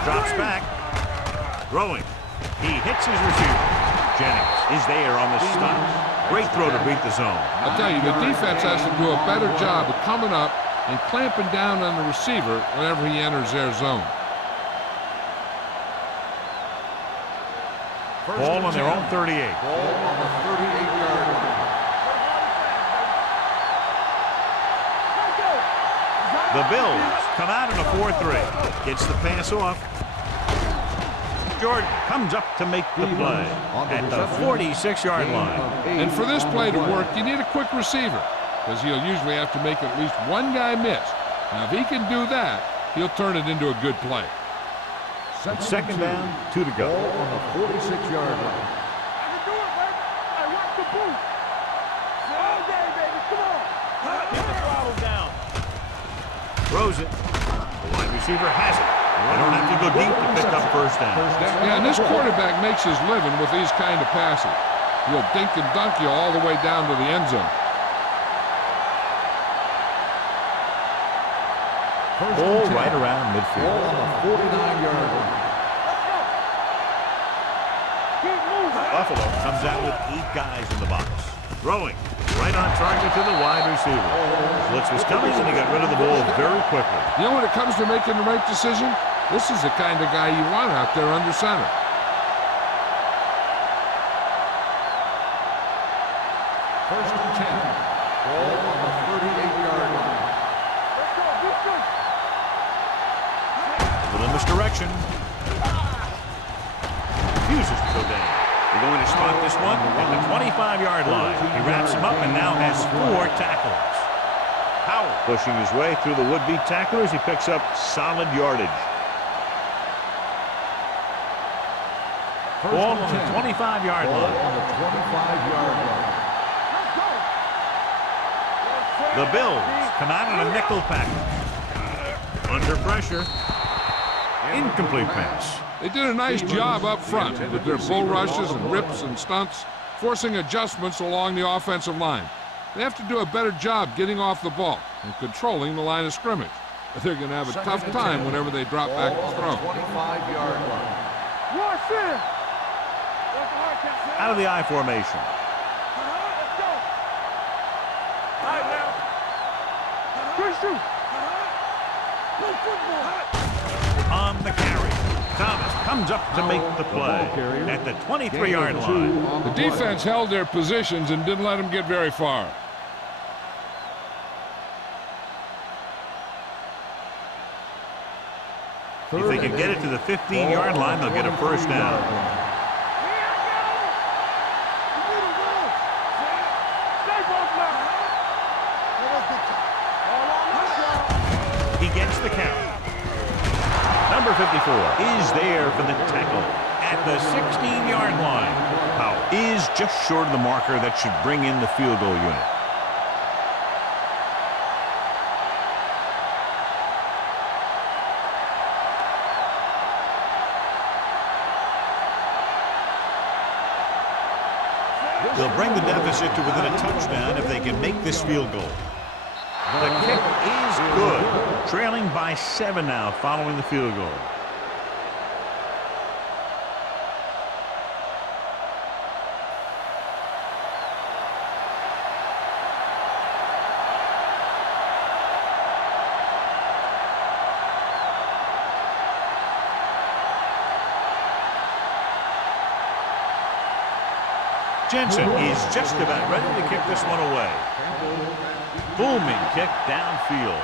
Drops back. Throwing. He hits his receiver. Jennings is there on the stop. Great throw to beat the zone. I'll tell you, the defense has to do a better job of coming up and clamping down on the receiver whenever he enters their zone. Ball on their own 38. Ball on the 38-yard line. The Bills come out in a 4-3. Gets the pass off. Jordan comes up to make the play at the 46-yard line. And for this play to work, you need a quick receiver because he'll usually have to make at least one guy miss. Now, if he can do that, he'll turn it into a good play. Second down, 2 to go. Ball on the 46-yard line. I can do it, baby. I rock the boot. Throws it. The wide receiver has it. They don't have to go deep to pick up first down. Yeah, and this quarterback makes his living with these kind of passes. He'll dink and dunk you all the way down to the end zone. Ball right around midfield. Ball on the 49-yard line. Buffalo comes out with 8 guys in the box. Throwing right on target to the wide receiver. Blitz was coming, and he got rid of the ball very quickly. You know, when it comes to making the right decision, this is the kind of guy you want out there under center. First and 10. Ball on the 38-yard line. A little misdirection. Refuses to go down. They're going to spot this one at the 25-yard line. He wraps him up and now has 4 tackles. Howell pushing his way through the would-be tacklers. He picks up solid yardage. Ball on the 25-yard line. On the 25-yard line. The Bills come out in a nickel package. Under pressure. Incomplete pass. They did a nice job up front with their bull rushes and rips and stunts, forcing adjustments along the offensive line. They have to do a better job getting off the ball and controlling the line of scrimmage. They're going to have a tough time whenever they drop back to throw. 25-yard line. Out of the I formation. On the carry. Thomas comes up to make the play at the 23-yard line. The defense held their positions and didn't let them get very far. If they can get it to the 15-yard line, they'll get a first down. He gets the carry. Number 54 is there for the tackle at the 16-yard line. Howell is just short of the marker that should bring in the field goal unit. They'll bring the deficit to within a touchdown if they can make this field goal. The kick is good. Trailing by 7 now following the field goal. Jensen is just about ready to kick this one away. Booming kick downfield.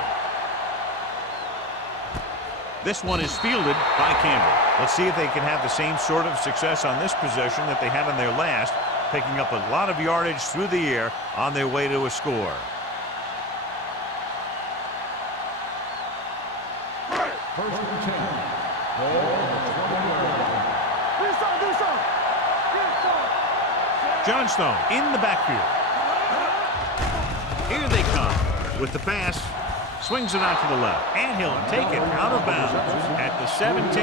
This one is fielded by Campbell. Let's see if they can have the same sort of success on this possession that they had on their last, picking up a lot of yardage through the air on their way to a score. First and 10. Ball on the 20-yard line. Johnstone in the backfield. Here they come with the pass. Swings it out to the left. And he'll take it out of bounds at the 17.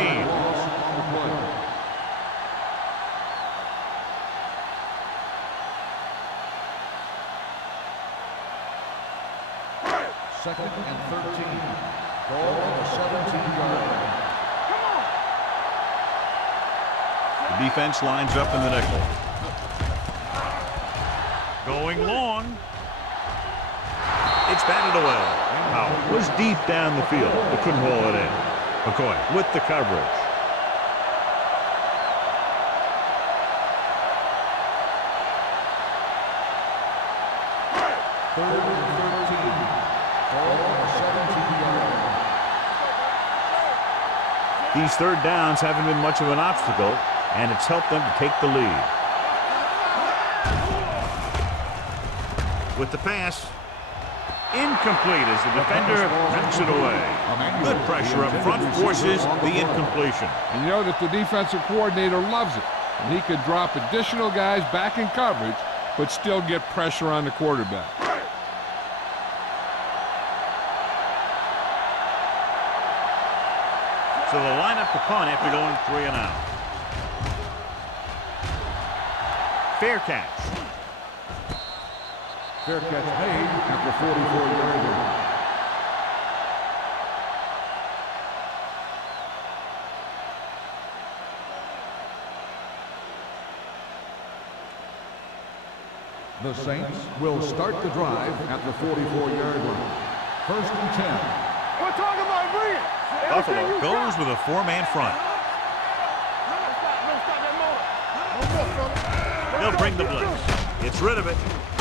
Second and 13. Ball on the 17-yard line. The defense lines up in the nickel. Going long. It's batted away. Howell was deep down the field, but couldn't haul it in. McCoy with the coverage. Third and 13. Ball on the 17-yard line. These third downs haven't been much of an obstacle, and it's helped them to take the lead. With the pass, incomplete as the defender knocks it away. Good pressure up front forces the incompletion. And you know that the defensive coordinator loves it. And he could drop additional guys back in coverage, but still get pressure on the quarterback. So they'll line up to punt after going 3 and out. Fair catch. Fair catch made at the 44-yard line. The Saints will start the drive at the 44-yard line. 1st and 10. We're talking about Green. Buffalo goes with a 4-man front. They'll bring the blitz. Gets rid of it.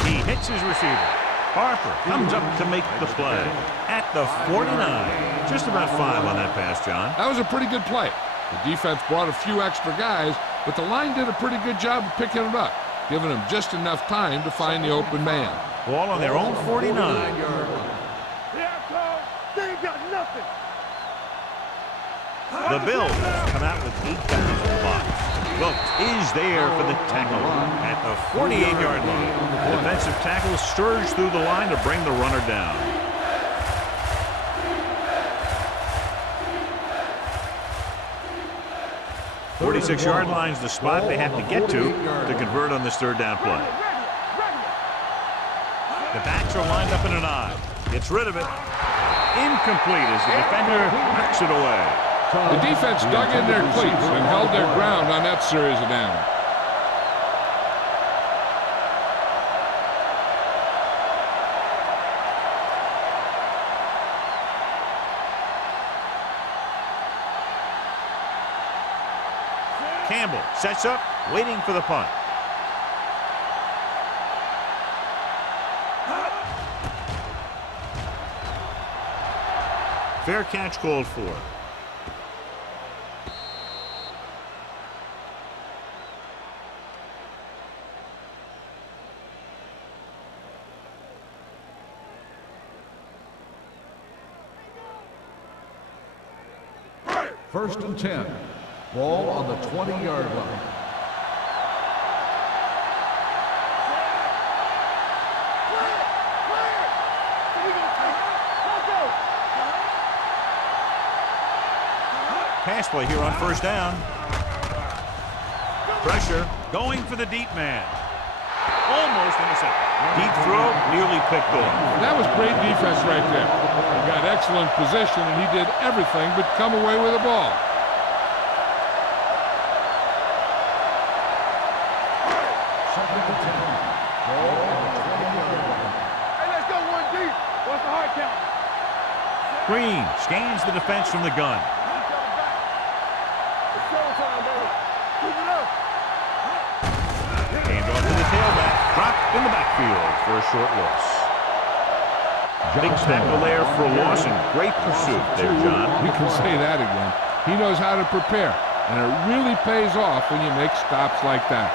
He hits his receiver. Harper comes up to make the play at the 49. Just about 5 on that pass, John. That was a pretty good play. The defense brought a few extra guys, but the line did a pretty good job of picking it up, giving them just enough time to find the open man. Ball on their own 49. They ain't got nothing. The Bills come out with 8 guys in the box. Wilkes is there for the tackle at the 48-yard line. The defensive tackle surged through the line to bring the runner down. The 46-yard line is the spot they have to get to convert on this 3rd down play. The backs are lined up in an I. Gets rid of it. Incomplete as the defender knocks it away. The defense dug in their cleats and held their ground on that series of downs. Campbell sets up, waiting for the punt. Fair catch called for. First and 10. Ball on the 20-yard line. Pass play here on 1st down. Pressure going for the deep man. Almost intercepted. Deep throw, nearly picked off. That was great defense right there. He got excellent position, and he did everything but come away with the ball. Second and 10. Ball on the 20-yard line. Hey, let's go 1 deep. What's the hard count? Green scans the defense from the gun. It's showtime, baby. Keep it up. Hand off to the tailback. Dropped in the backfield for a short loss. Big tackle there for a loss and great pursuit there, John. We can say that again. He knows how to prepare, and it really pays off when you make stops like that.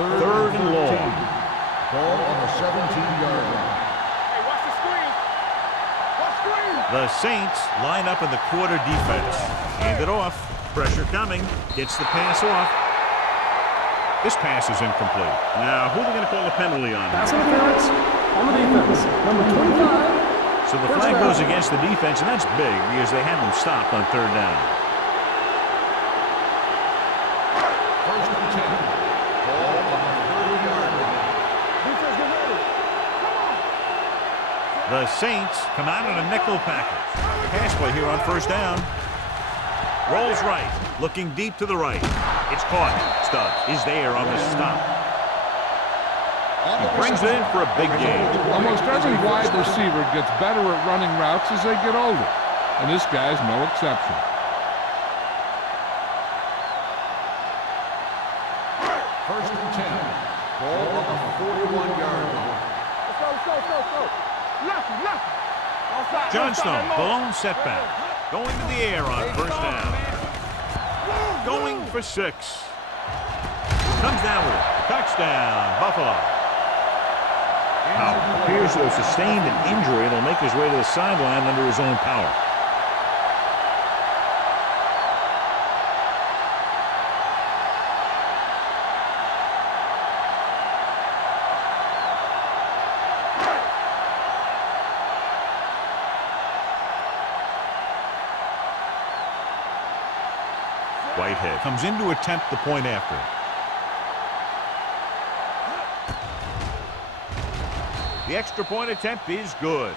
3rd and long. Ball on the 17-yard line. Hey, watch the screen. Watch screen. The Saints line up in the quarter defense. Hand it off. Pressure coming. Gets the pass off. This pass is incomplete. Now, who are they going to call a penalty on? Pass interference on the defense. Number 25. So the flag goes against the defense, and that's big because they had them stopped on 3rd down. First and 10. Ball on the 30-yard line. Defense, get ready. The Saints come out in a nickel package. Pass play here on 1st down. Rolls right, looking deep to the right. It's caught. Stubbs is there on the stop. He brings it in for a big gain. Almost every wide receiver gets better at running routes as they get older, and this guy's no exception. First and 10. Ball on the 41-yard line. Let's go. Left. Outside. Johnstone, blown setback. Going to the air on 1st down. Going for 6. Comes down with it. Touchdown, Buffalo. Now, appears to have sustained an injury and will make his way to the sideline under his own power. Whitehead comes in to attempt the point after. The extra point attempt is good.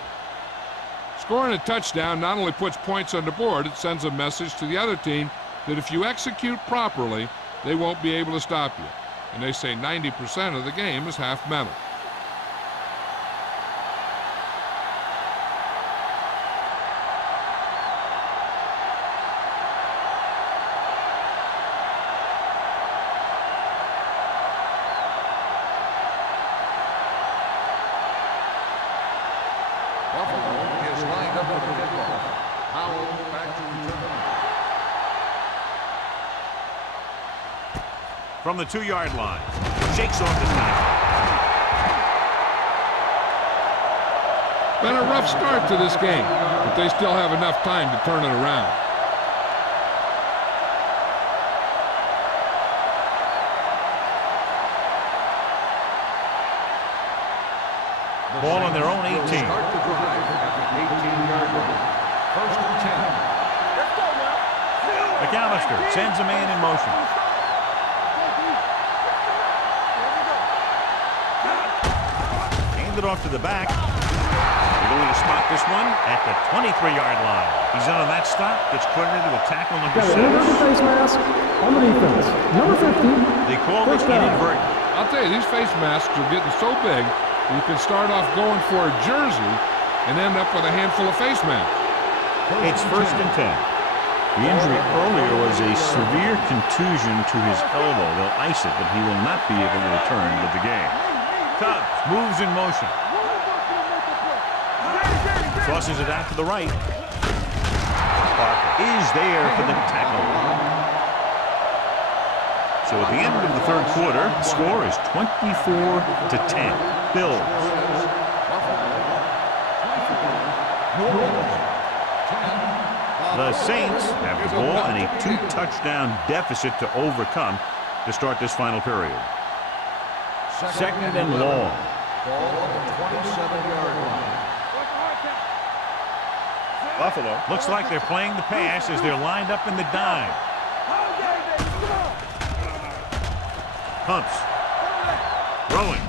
Scoring a touchdown not only puts points on the board, it sends a message to the other team that if you execute properly, they won't be able to stop you. And they say 90% of the game is half mental. From the 2-yard line, shakes off the tackle. Been a rough start to this game, but they still have enough time to turn it around. Ball on their own 18. Start the drive at the 18-yard line. First and 10. Let's go now. McAllister sends a man in motion. Hand it off to the back. They're going to spot this one at the 23-yard line. He's in on that stop. Gets credited with tackle number Got 6. an face mask on the defense. Number 15. They called it First down. inadvertent. I'll tell you, these face masks are getting so big that you can start off going for a jersey and end up with a handful of face masks. It's first and 10. The injury earlier was a severe contusion to his elbow. They'll ice it, but he will not be able to return to the game. Tubbs moves in motion. Crosses it out to the right. Parker is there for the tackle. So at the end of the third quarter, the score is 24-10. Bills. The Saints have the ball and a 2-touchdown deficit to overcome to start this final period. Second and long. Ball on the 27-yard line. Buffalo looks like they're playing the pass as they're lined up in the dime. Hunts. Throwing.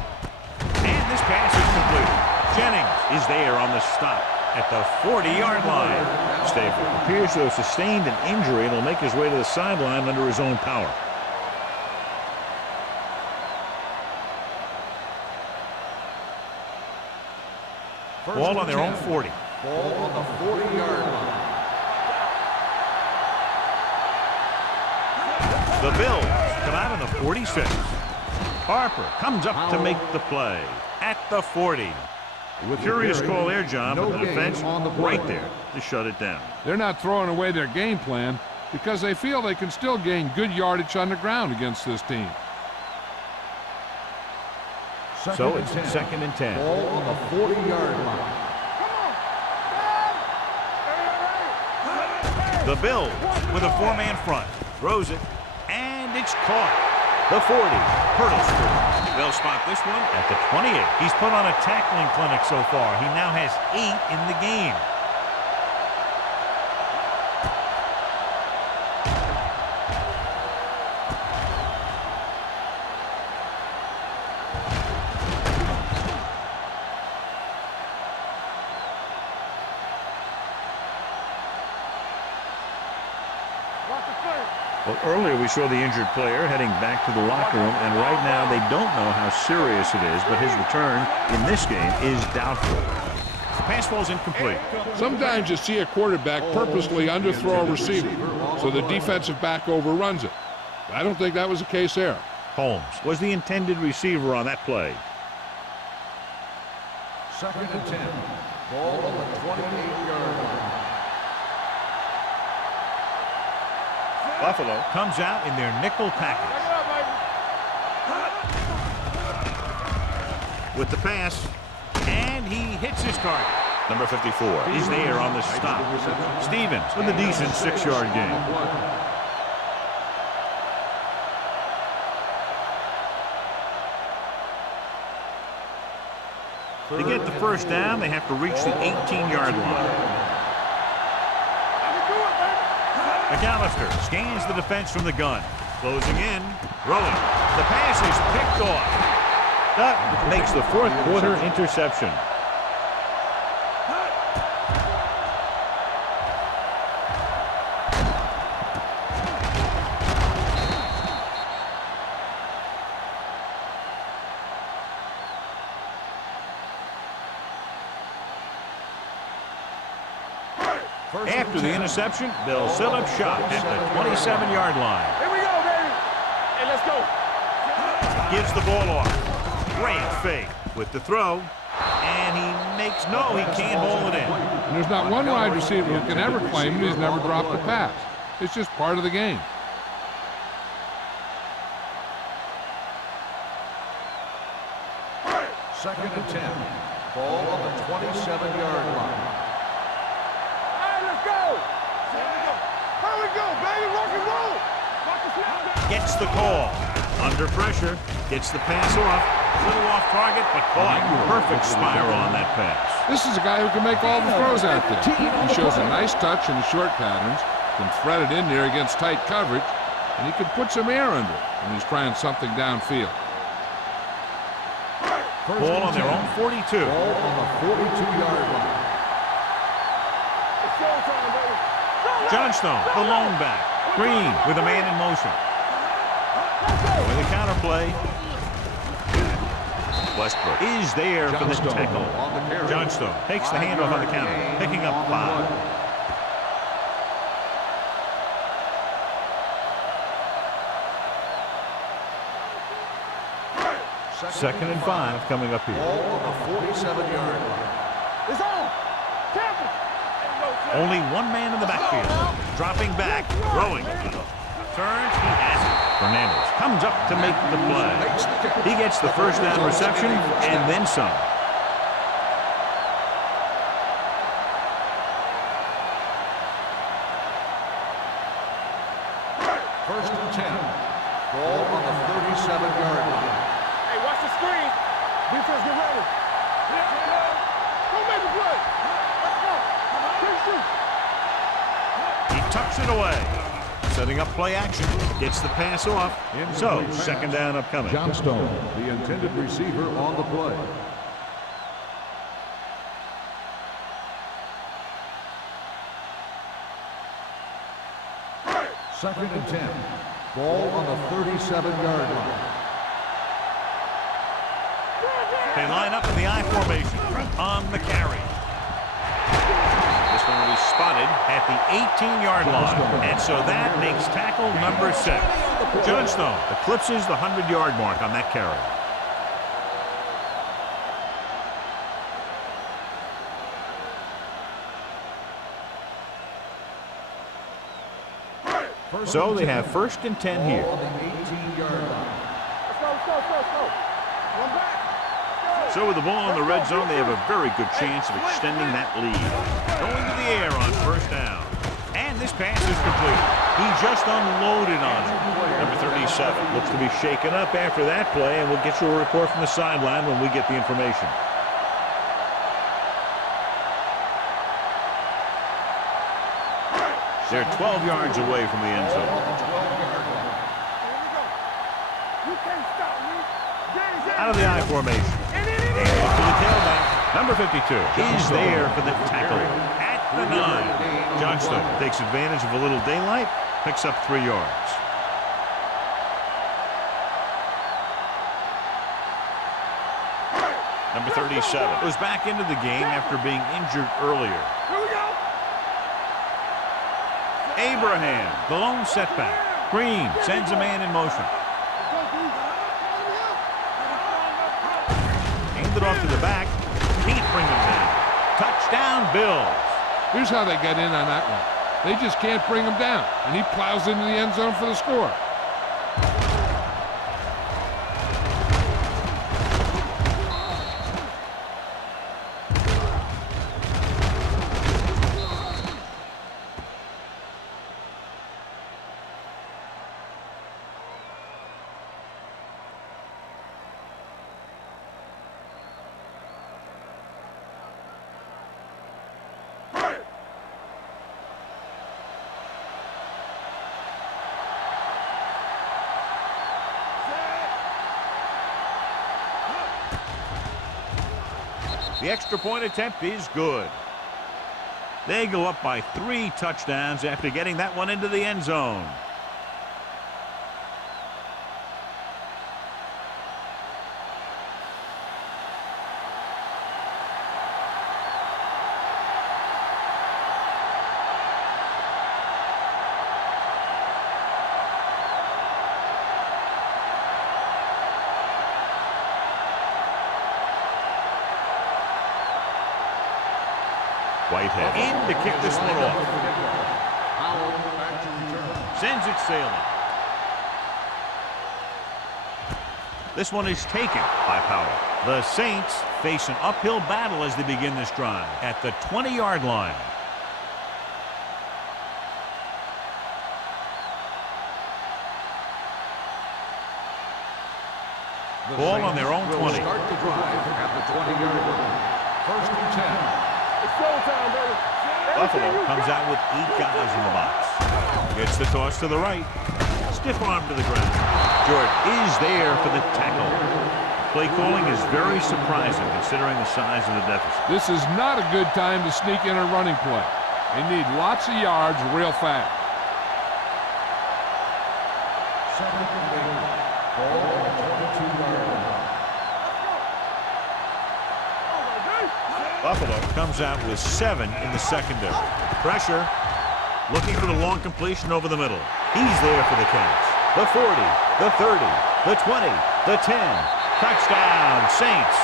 And this pass is completed. Jennings is there on the stop at the 40-yard line. Stafford appears to have sustained an injury and will make his way to the sideline under his own power. Ball on their own 40. Ball on the 40-yard line. The Bills come out on the 46. Harper comes up to make the play at the 40. Curious call there, John, but the defense right there to shut it down. They're not throwing away their game plan because they feel they can still gain good yardage on the ground against this team. So it's second and 10. Ball on the 40-yard line. The Bills with a 4-man front. Throws it, and it's caught. The 40 hurdles through. They'll spot this one at the 28. He's put on a tackling clinic so far. He now has 8 in the game. Well, earlier we saw the injured player heading back to the locker room, and right now they don't know how serious it is, but his return in this game is doubtful. The pass ball's incomplete. Sometimes you see a quarterback purposely underthrow a receiver so the defensive back overruns it. I don't think that was the case there. Holmes was the intended receiver on that play. Second and 10. Ball on the 28-yard line. Buffalo comes out in their nickel package. With the pass, and he hits his target. Number 54 is there on the stop. Stevens with a decent 6-yard gain. To get the first down, they have to reach the 18-yard line. McAllister scans the defense from the gun. Closing in, throwing. The pass is picked off. That makes the fourth quarter interception. After the interception, they'll set up shop at the 27-yard line. Here we go, baby. Hey, let's go. Gives the ball off. Great fake with the throw. And he makes no, he can't hold it in. And there's not one wide receiver who can ever claim he's never dropped a pass. It's just part of the game. Second and 10. Ball on the 27-yard line. Here we go, baby. Rock and roll. Gets the call. Under pressure. Gets the pass off. A little off target, but caught. Perfect spiral on that pass. This is a guy who can make all the throws out there. He shows a nice touch in the short patterns, can thread it in there against tight coverage, and he can put some air under it when he's trying something downfield. Ball on their own 42. Ball on the 42-yard line. It's showtime, baby. Johnstone, the lone back. Green with a man in motion. With a counterplay. Westbrook is there for the tackle. Johnstone takes the handoff on the counter, picking up 5. Second and 5 coming up here. Ball on the 47-yard line. It's on. Careful. Only one man in the backfield. Dropping back, throwing. Turns, he has it. Fernandez comes up to make the play. He gets the first down reception and then some. First and 10. Ball on the 37-yard line. Hey, watch the screen. Defense, get ready. Go make the play. Let's go. Take shoot. He tucks it away. Setting up play action. Gets the pass off. So, second down upcoming. Johnstone, the intended receiver on the play. Second and 10. Ball on the 37-yard line. They line up in the I formation on the carry. This one will be spotted at the 18-yard line. And so that makes tackle number 6. Johnstone eclipses the 100-yard mark on that carry. So they have first and 10 here. On the 18-yard line. Let's go. One back. So with the ball in the red zone, they have a very good chance of extending that lead. Going to the air on first down. And this pass is complete. He just unloaded on it. Number 37 looks to be shaken up after that play, and we'll get you a report from the sideline when we get the information. They're 12 yards away from the end zone. You can't stop me. Out of the I formation. And look to the tailback. Number 52 is there for the tackle at the 9. Johnstone takes advantage of a little daylight, picks up 3 yards. Number 37 goes back into the game after being injured earlier. Here we go. Abraham, the lone setback. Green sends a man in motion. Aimed it off to the back. Can't bring him down. Touchdown, Bills. Here's how they get in on that one. They just can't bring him down, and he plows into the end zone for the score. The extra point attempt is good. They go up by 3 touchdowns after getting that one into the end zone. Whitehead in to kick this one off. Sends it sailing. This one is taken by Powell. The Saints face an uphill battle as they begin this drive at the 20-yard line. Ball on their own 20. Start the drive at the 20-yard line. First and 10. Showtime, baby. Buffalo comes out with 8 guys in the box. Gets the toss to the right. Stiff arm to the ground. Jordan is there for the tackle. Play calling is very surprising considering the size of the deficit. This is not a good time to sneak in a running play. They need lots of yards real fast. Second and 8. Ball on the 22-yard line. Buffalo comes out with 7 in the secondary. Pressure. Looking for the long completion over the middle. He's there for the catch. The 40, the 30, the 20, the 10. Touchdown, Saints.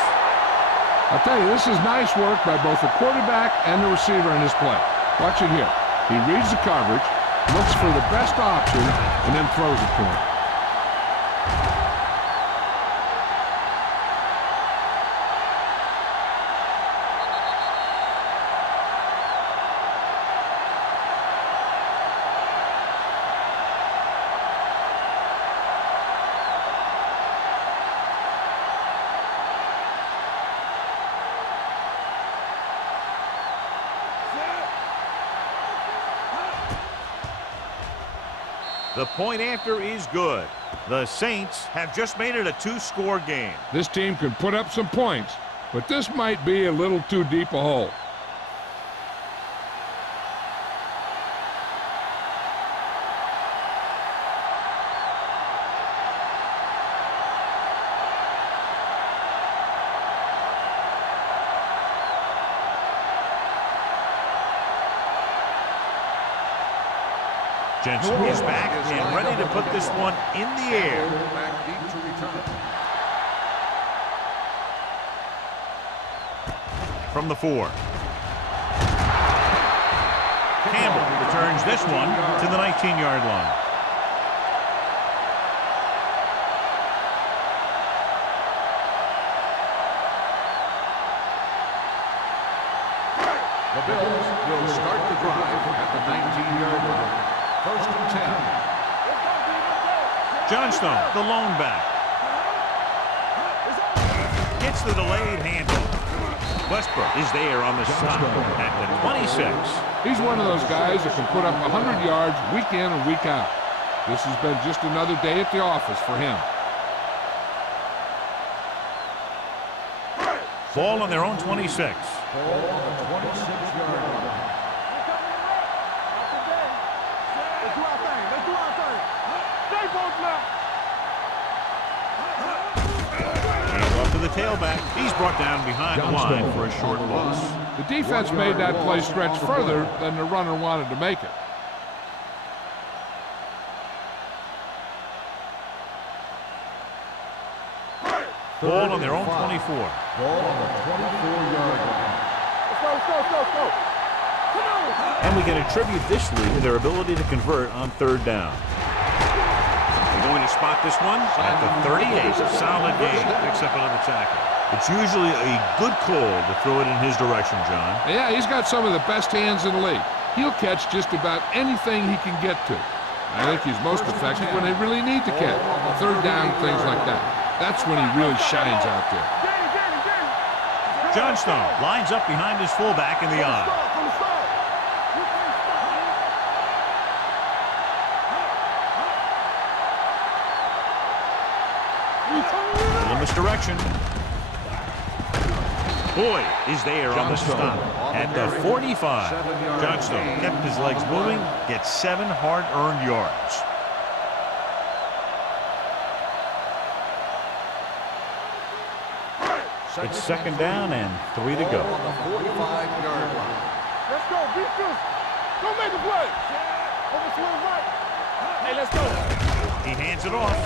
I'll tell you, this is nice work by both the quarterback and the receiver in this play. Watch it here. He reads the coverage, looks for the best option, and then throws it to him. The point after is good. The Saints have just made it a 2-score game. This team can put up some points, but this might be a little too deep a hole. Jensen is back and ready to put this one in the air. Back deep to return. From the 4. Campbell returns this one to the 19-yard line. The Bills will start the drive at the 19-yard line. First and 10. Johnstone, the lone back. Gets the delayed handoff. Westbrook is there on the stop at the 26. He's one of those guys that can put up 100 yards week in and week out. This has been just another day at the office for him. Ball on their own 26. Ball on the 26-yard line. Off to the tailback. He's brought down behind the line for a short loss. The defense made that play stretch further than the runner wanted to make it. Ball on their own 24. Ball on the 24-yard line. Let's go. And we can attribute this lead to their ability to convert on 3rd down. They're going to spot this one at the 38. Solid game. Picks up another tackle. It's usually a good call to throw it in his direction, John. Yeah, he's got some of the best hands in the league. He'll catch just about anything he can get to. I think he's most effective when they really need to catch. 3rd down, things like that. That's when he really shines out there. Johnstone lines up behind his fullback in the eye. Little misdirection. Boyd is there on the stop at the 45. Johnstone kept his legs moving, gets 7 hard-earned yards. It's second down and 3 to go. On the 45-yard line. Let's go, beat this. Go make a play. Over to the right. Hey, let's go. He hands it off.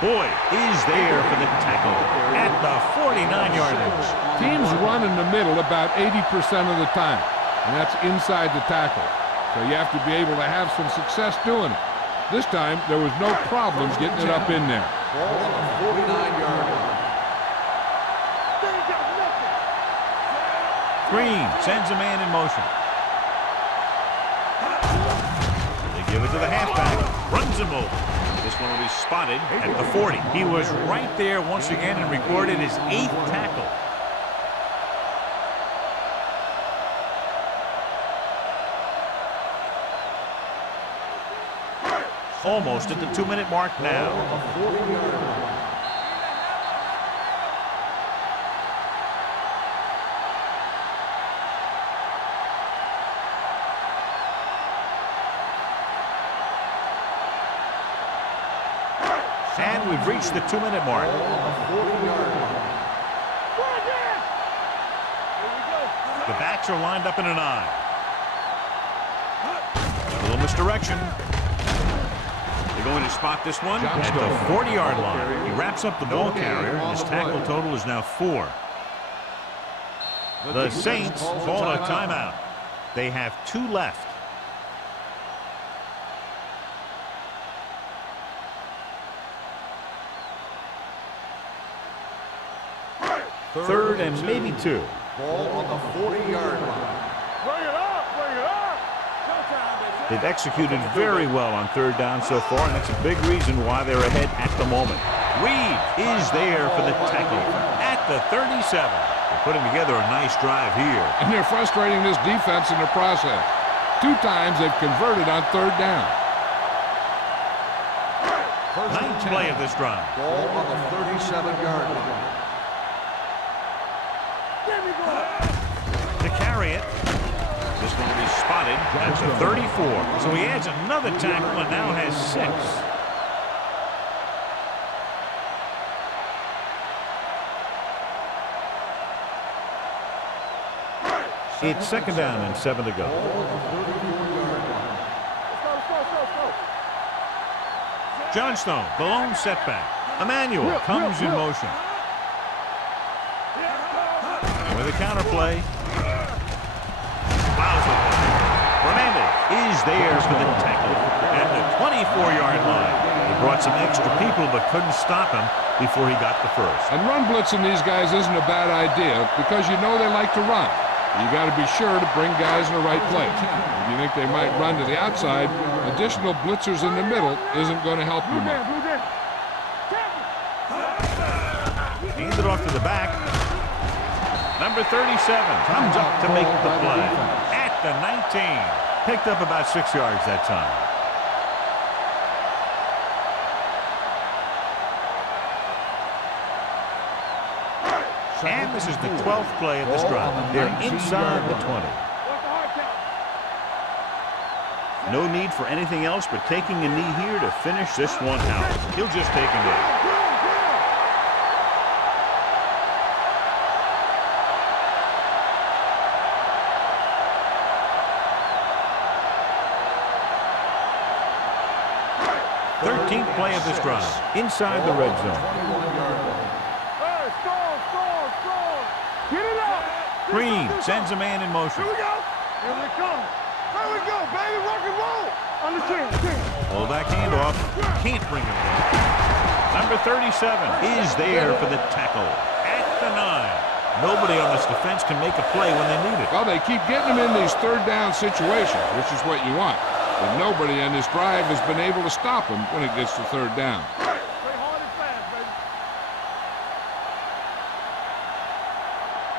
Boyd is there for the tackle at the 49-yard line. Teams run in the middle about 80% of the time, and that's inside the tackle. So you have to be able to have some success doing it. This time, there was no problem getting it up in there. Ball on the 49-yard line. Green sends a man in motion. They give it to the halfback. Runs him over. This one will be spotted at the 40. He was right there once again and recorded his 8th tackle. Almost at the 2-minute mark now. And we've reached the 2-minute mark. The backs are lined up in an I. A little misdirection. They're going to spot this one at the 40-yard line. He wraps up the ball carrier. His tackle total is now 4. The Saints call a timeout. They have 2 left. Third and maybe 2. Ball on the 40-yard line. Bring it up, bring it up. They've executed very well on 3rd down so far, and that's a big reason why they're ahead at the moment. Reed is there for the tackle at the 37. They're putting together a nice drive here. And they're frustrating this defense in the process. 2 times they've converted on 3rd down. Ninth play of this drive. Ball on the 37-yard line. To carry it. This one will be spotted at the 34. So he adds another tackle and now has 6. It's second down and 7 to go. Johnstone, the lone setback. Emmanuel comes in motion. With a counterplay. Hernandez is there for the tackle at the 24-yard line. He brought some extra people but couldn't stop him before he got the first. And run blitzing these guys isn't a bad idea because you know they like to run. You got to be sure to bring guys in the right place. If you think they might run to the outside, additional blitzers in the middle isn't going to help you much. Hands it off to the back. Number 37 comes up to make the play at the 19. Picked up about 6 yards that time. And this is the 12th play of this drive. They're inside the 20. No need for anything else but taking a knee here to finish this one out. He'll just take a knee. Play of this drive inside the red zone. Hey, score. Get it up. Green sends a man in motion. Here we go. Here we come. There we go, baby. Rock and roll. On the 10. Pull back handoff. Can't bring him in. Number 37 is there for the tackle at the 9. Nobody on this defense can make a play when they need it. Well, they keep getting them in these 3rd down situations, which is what you want. But nobody on this drive has been able to stop him when it gets to 3rd down. Play hard and fast, baby.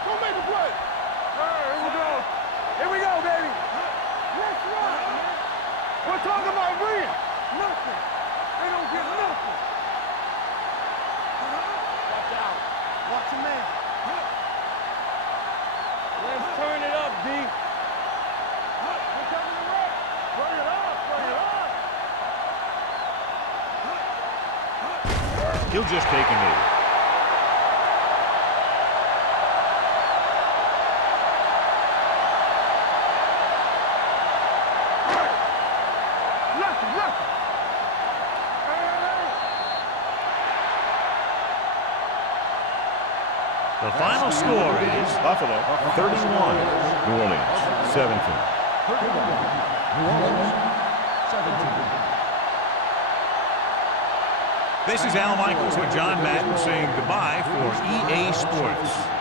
Go make a play. Here we go. Here we go, baby. Let's run. We're talking about win. Nothing. They don't get nothing. Watch out. Watch your man. He'll just take a knee. The final score is Buffalo 31, New Orleans 17. 31, New Orleans 17. This is Al Michaels with John Madden saying goodbye for EA Sports.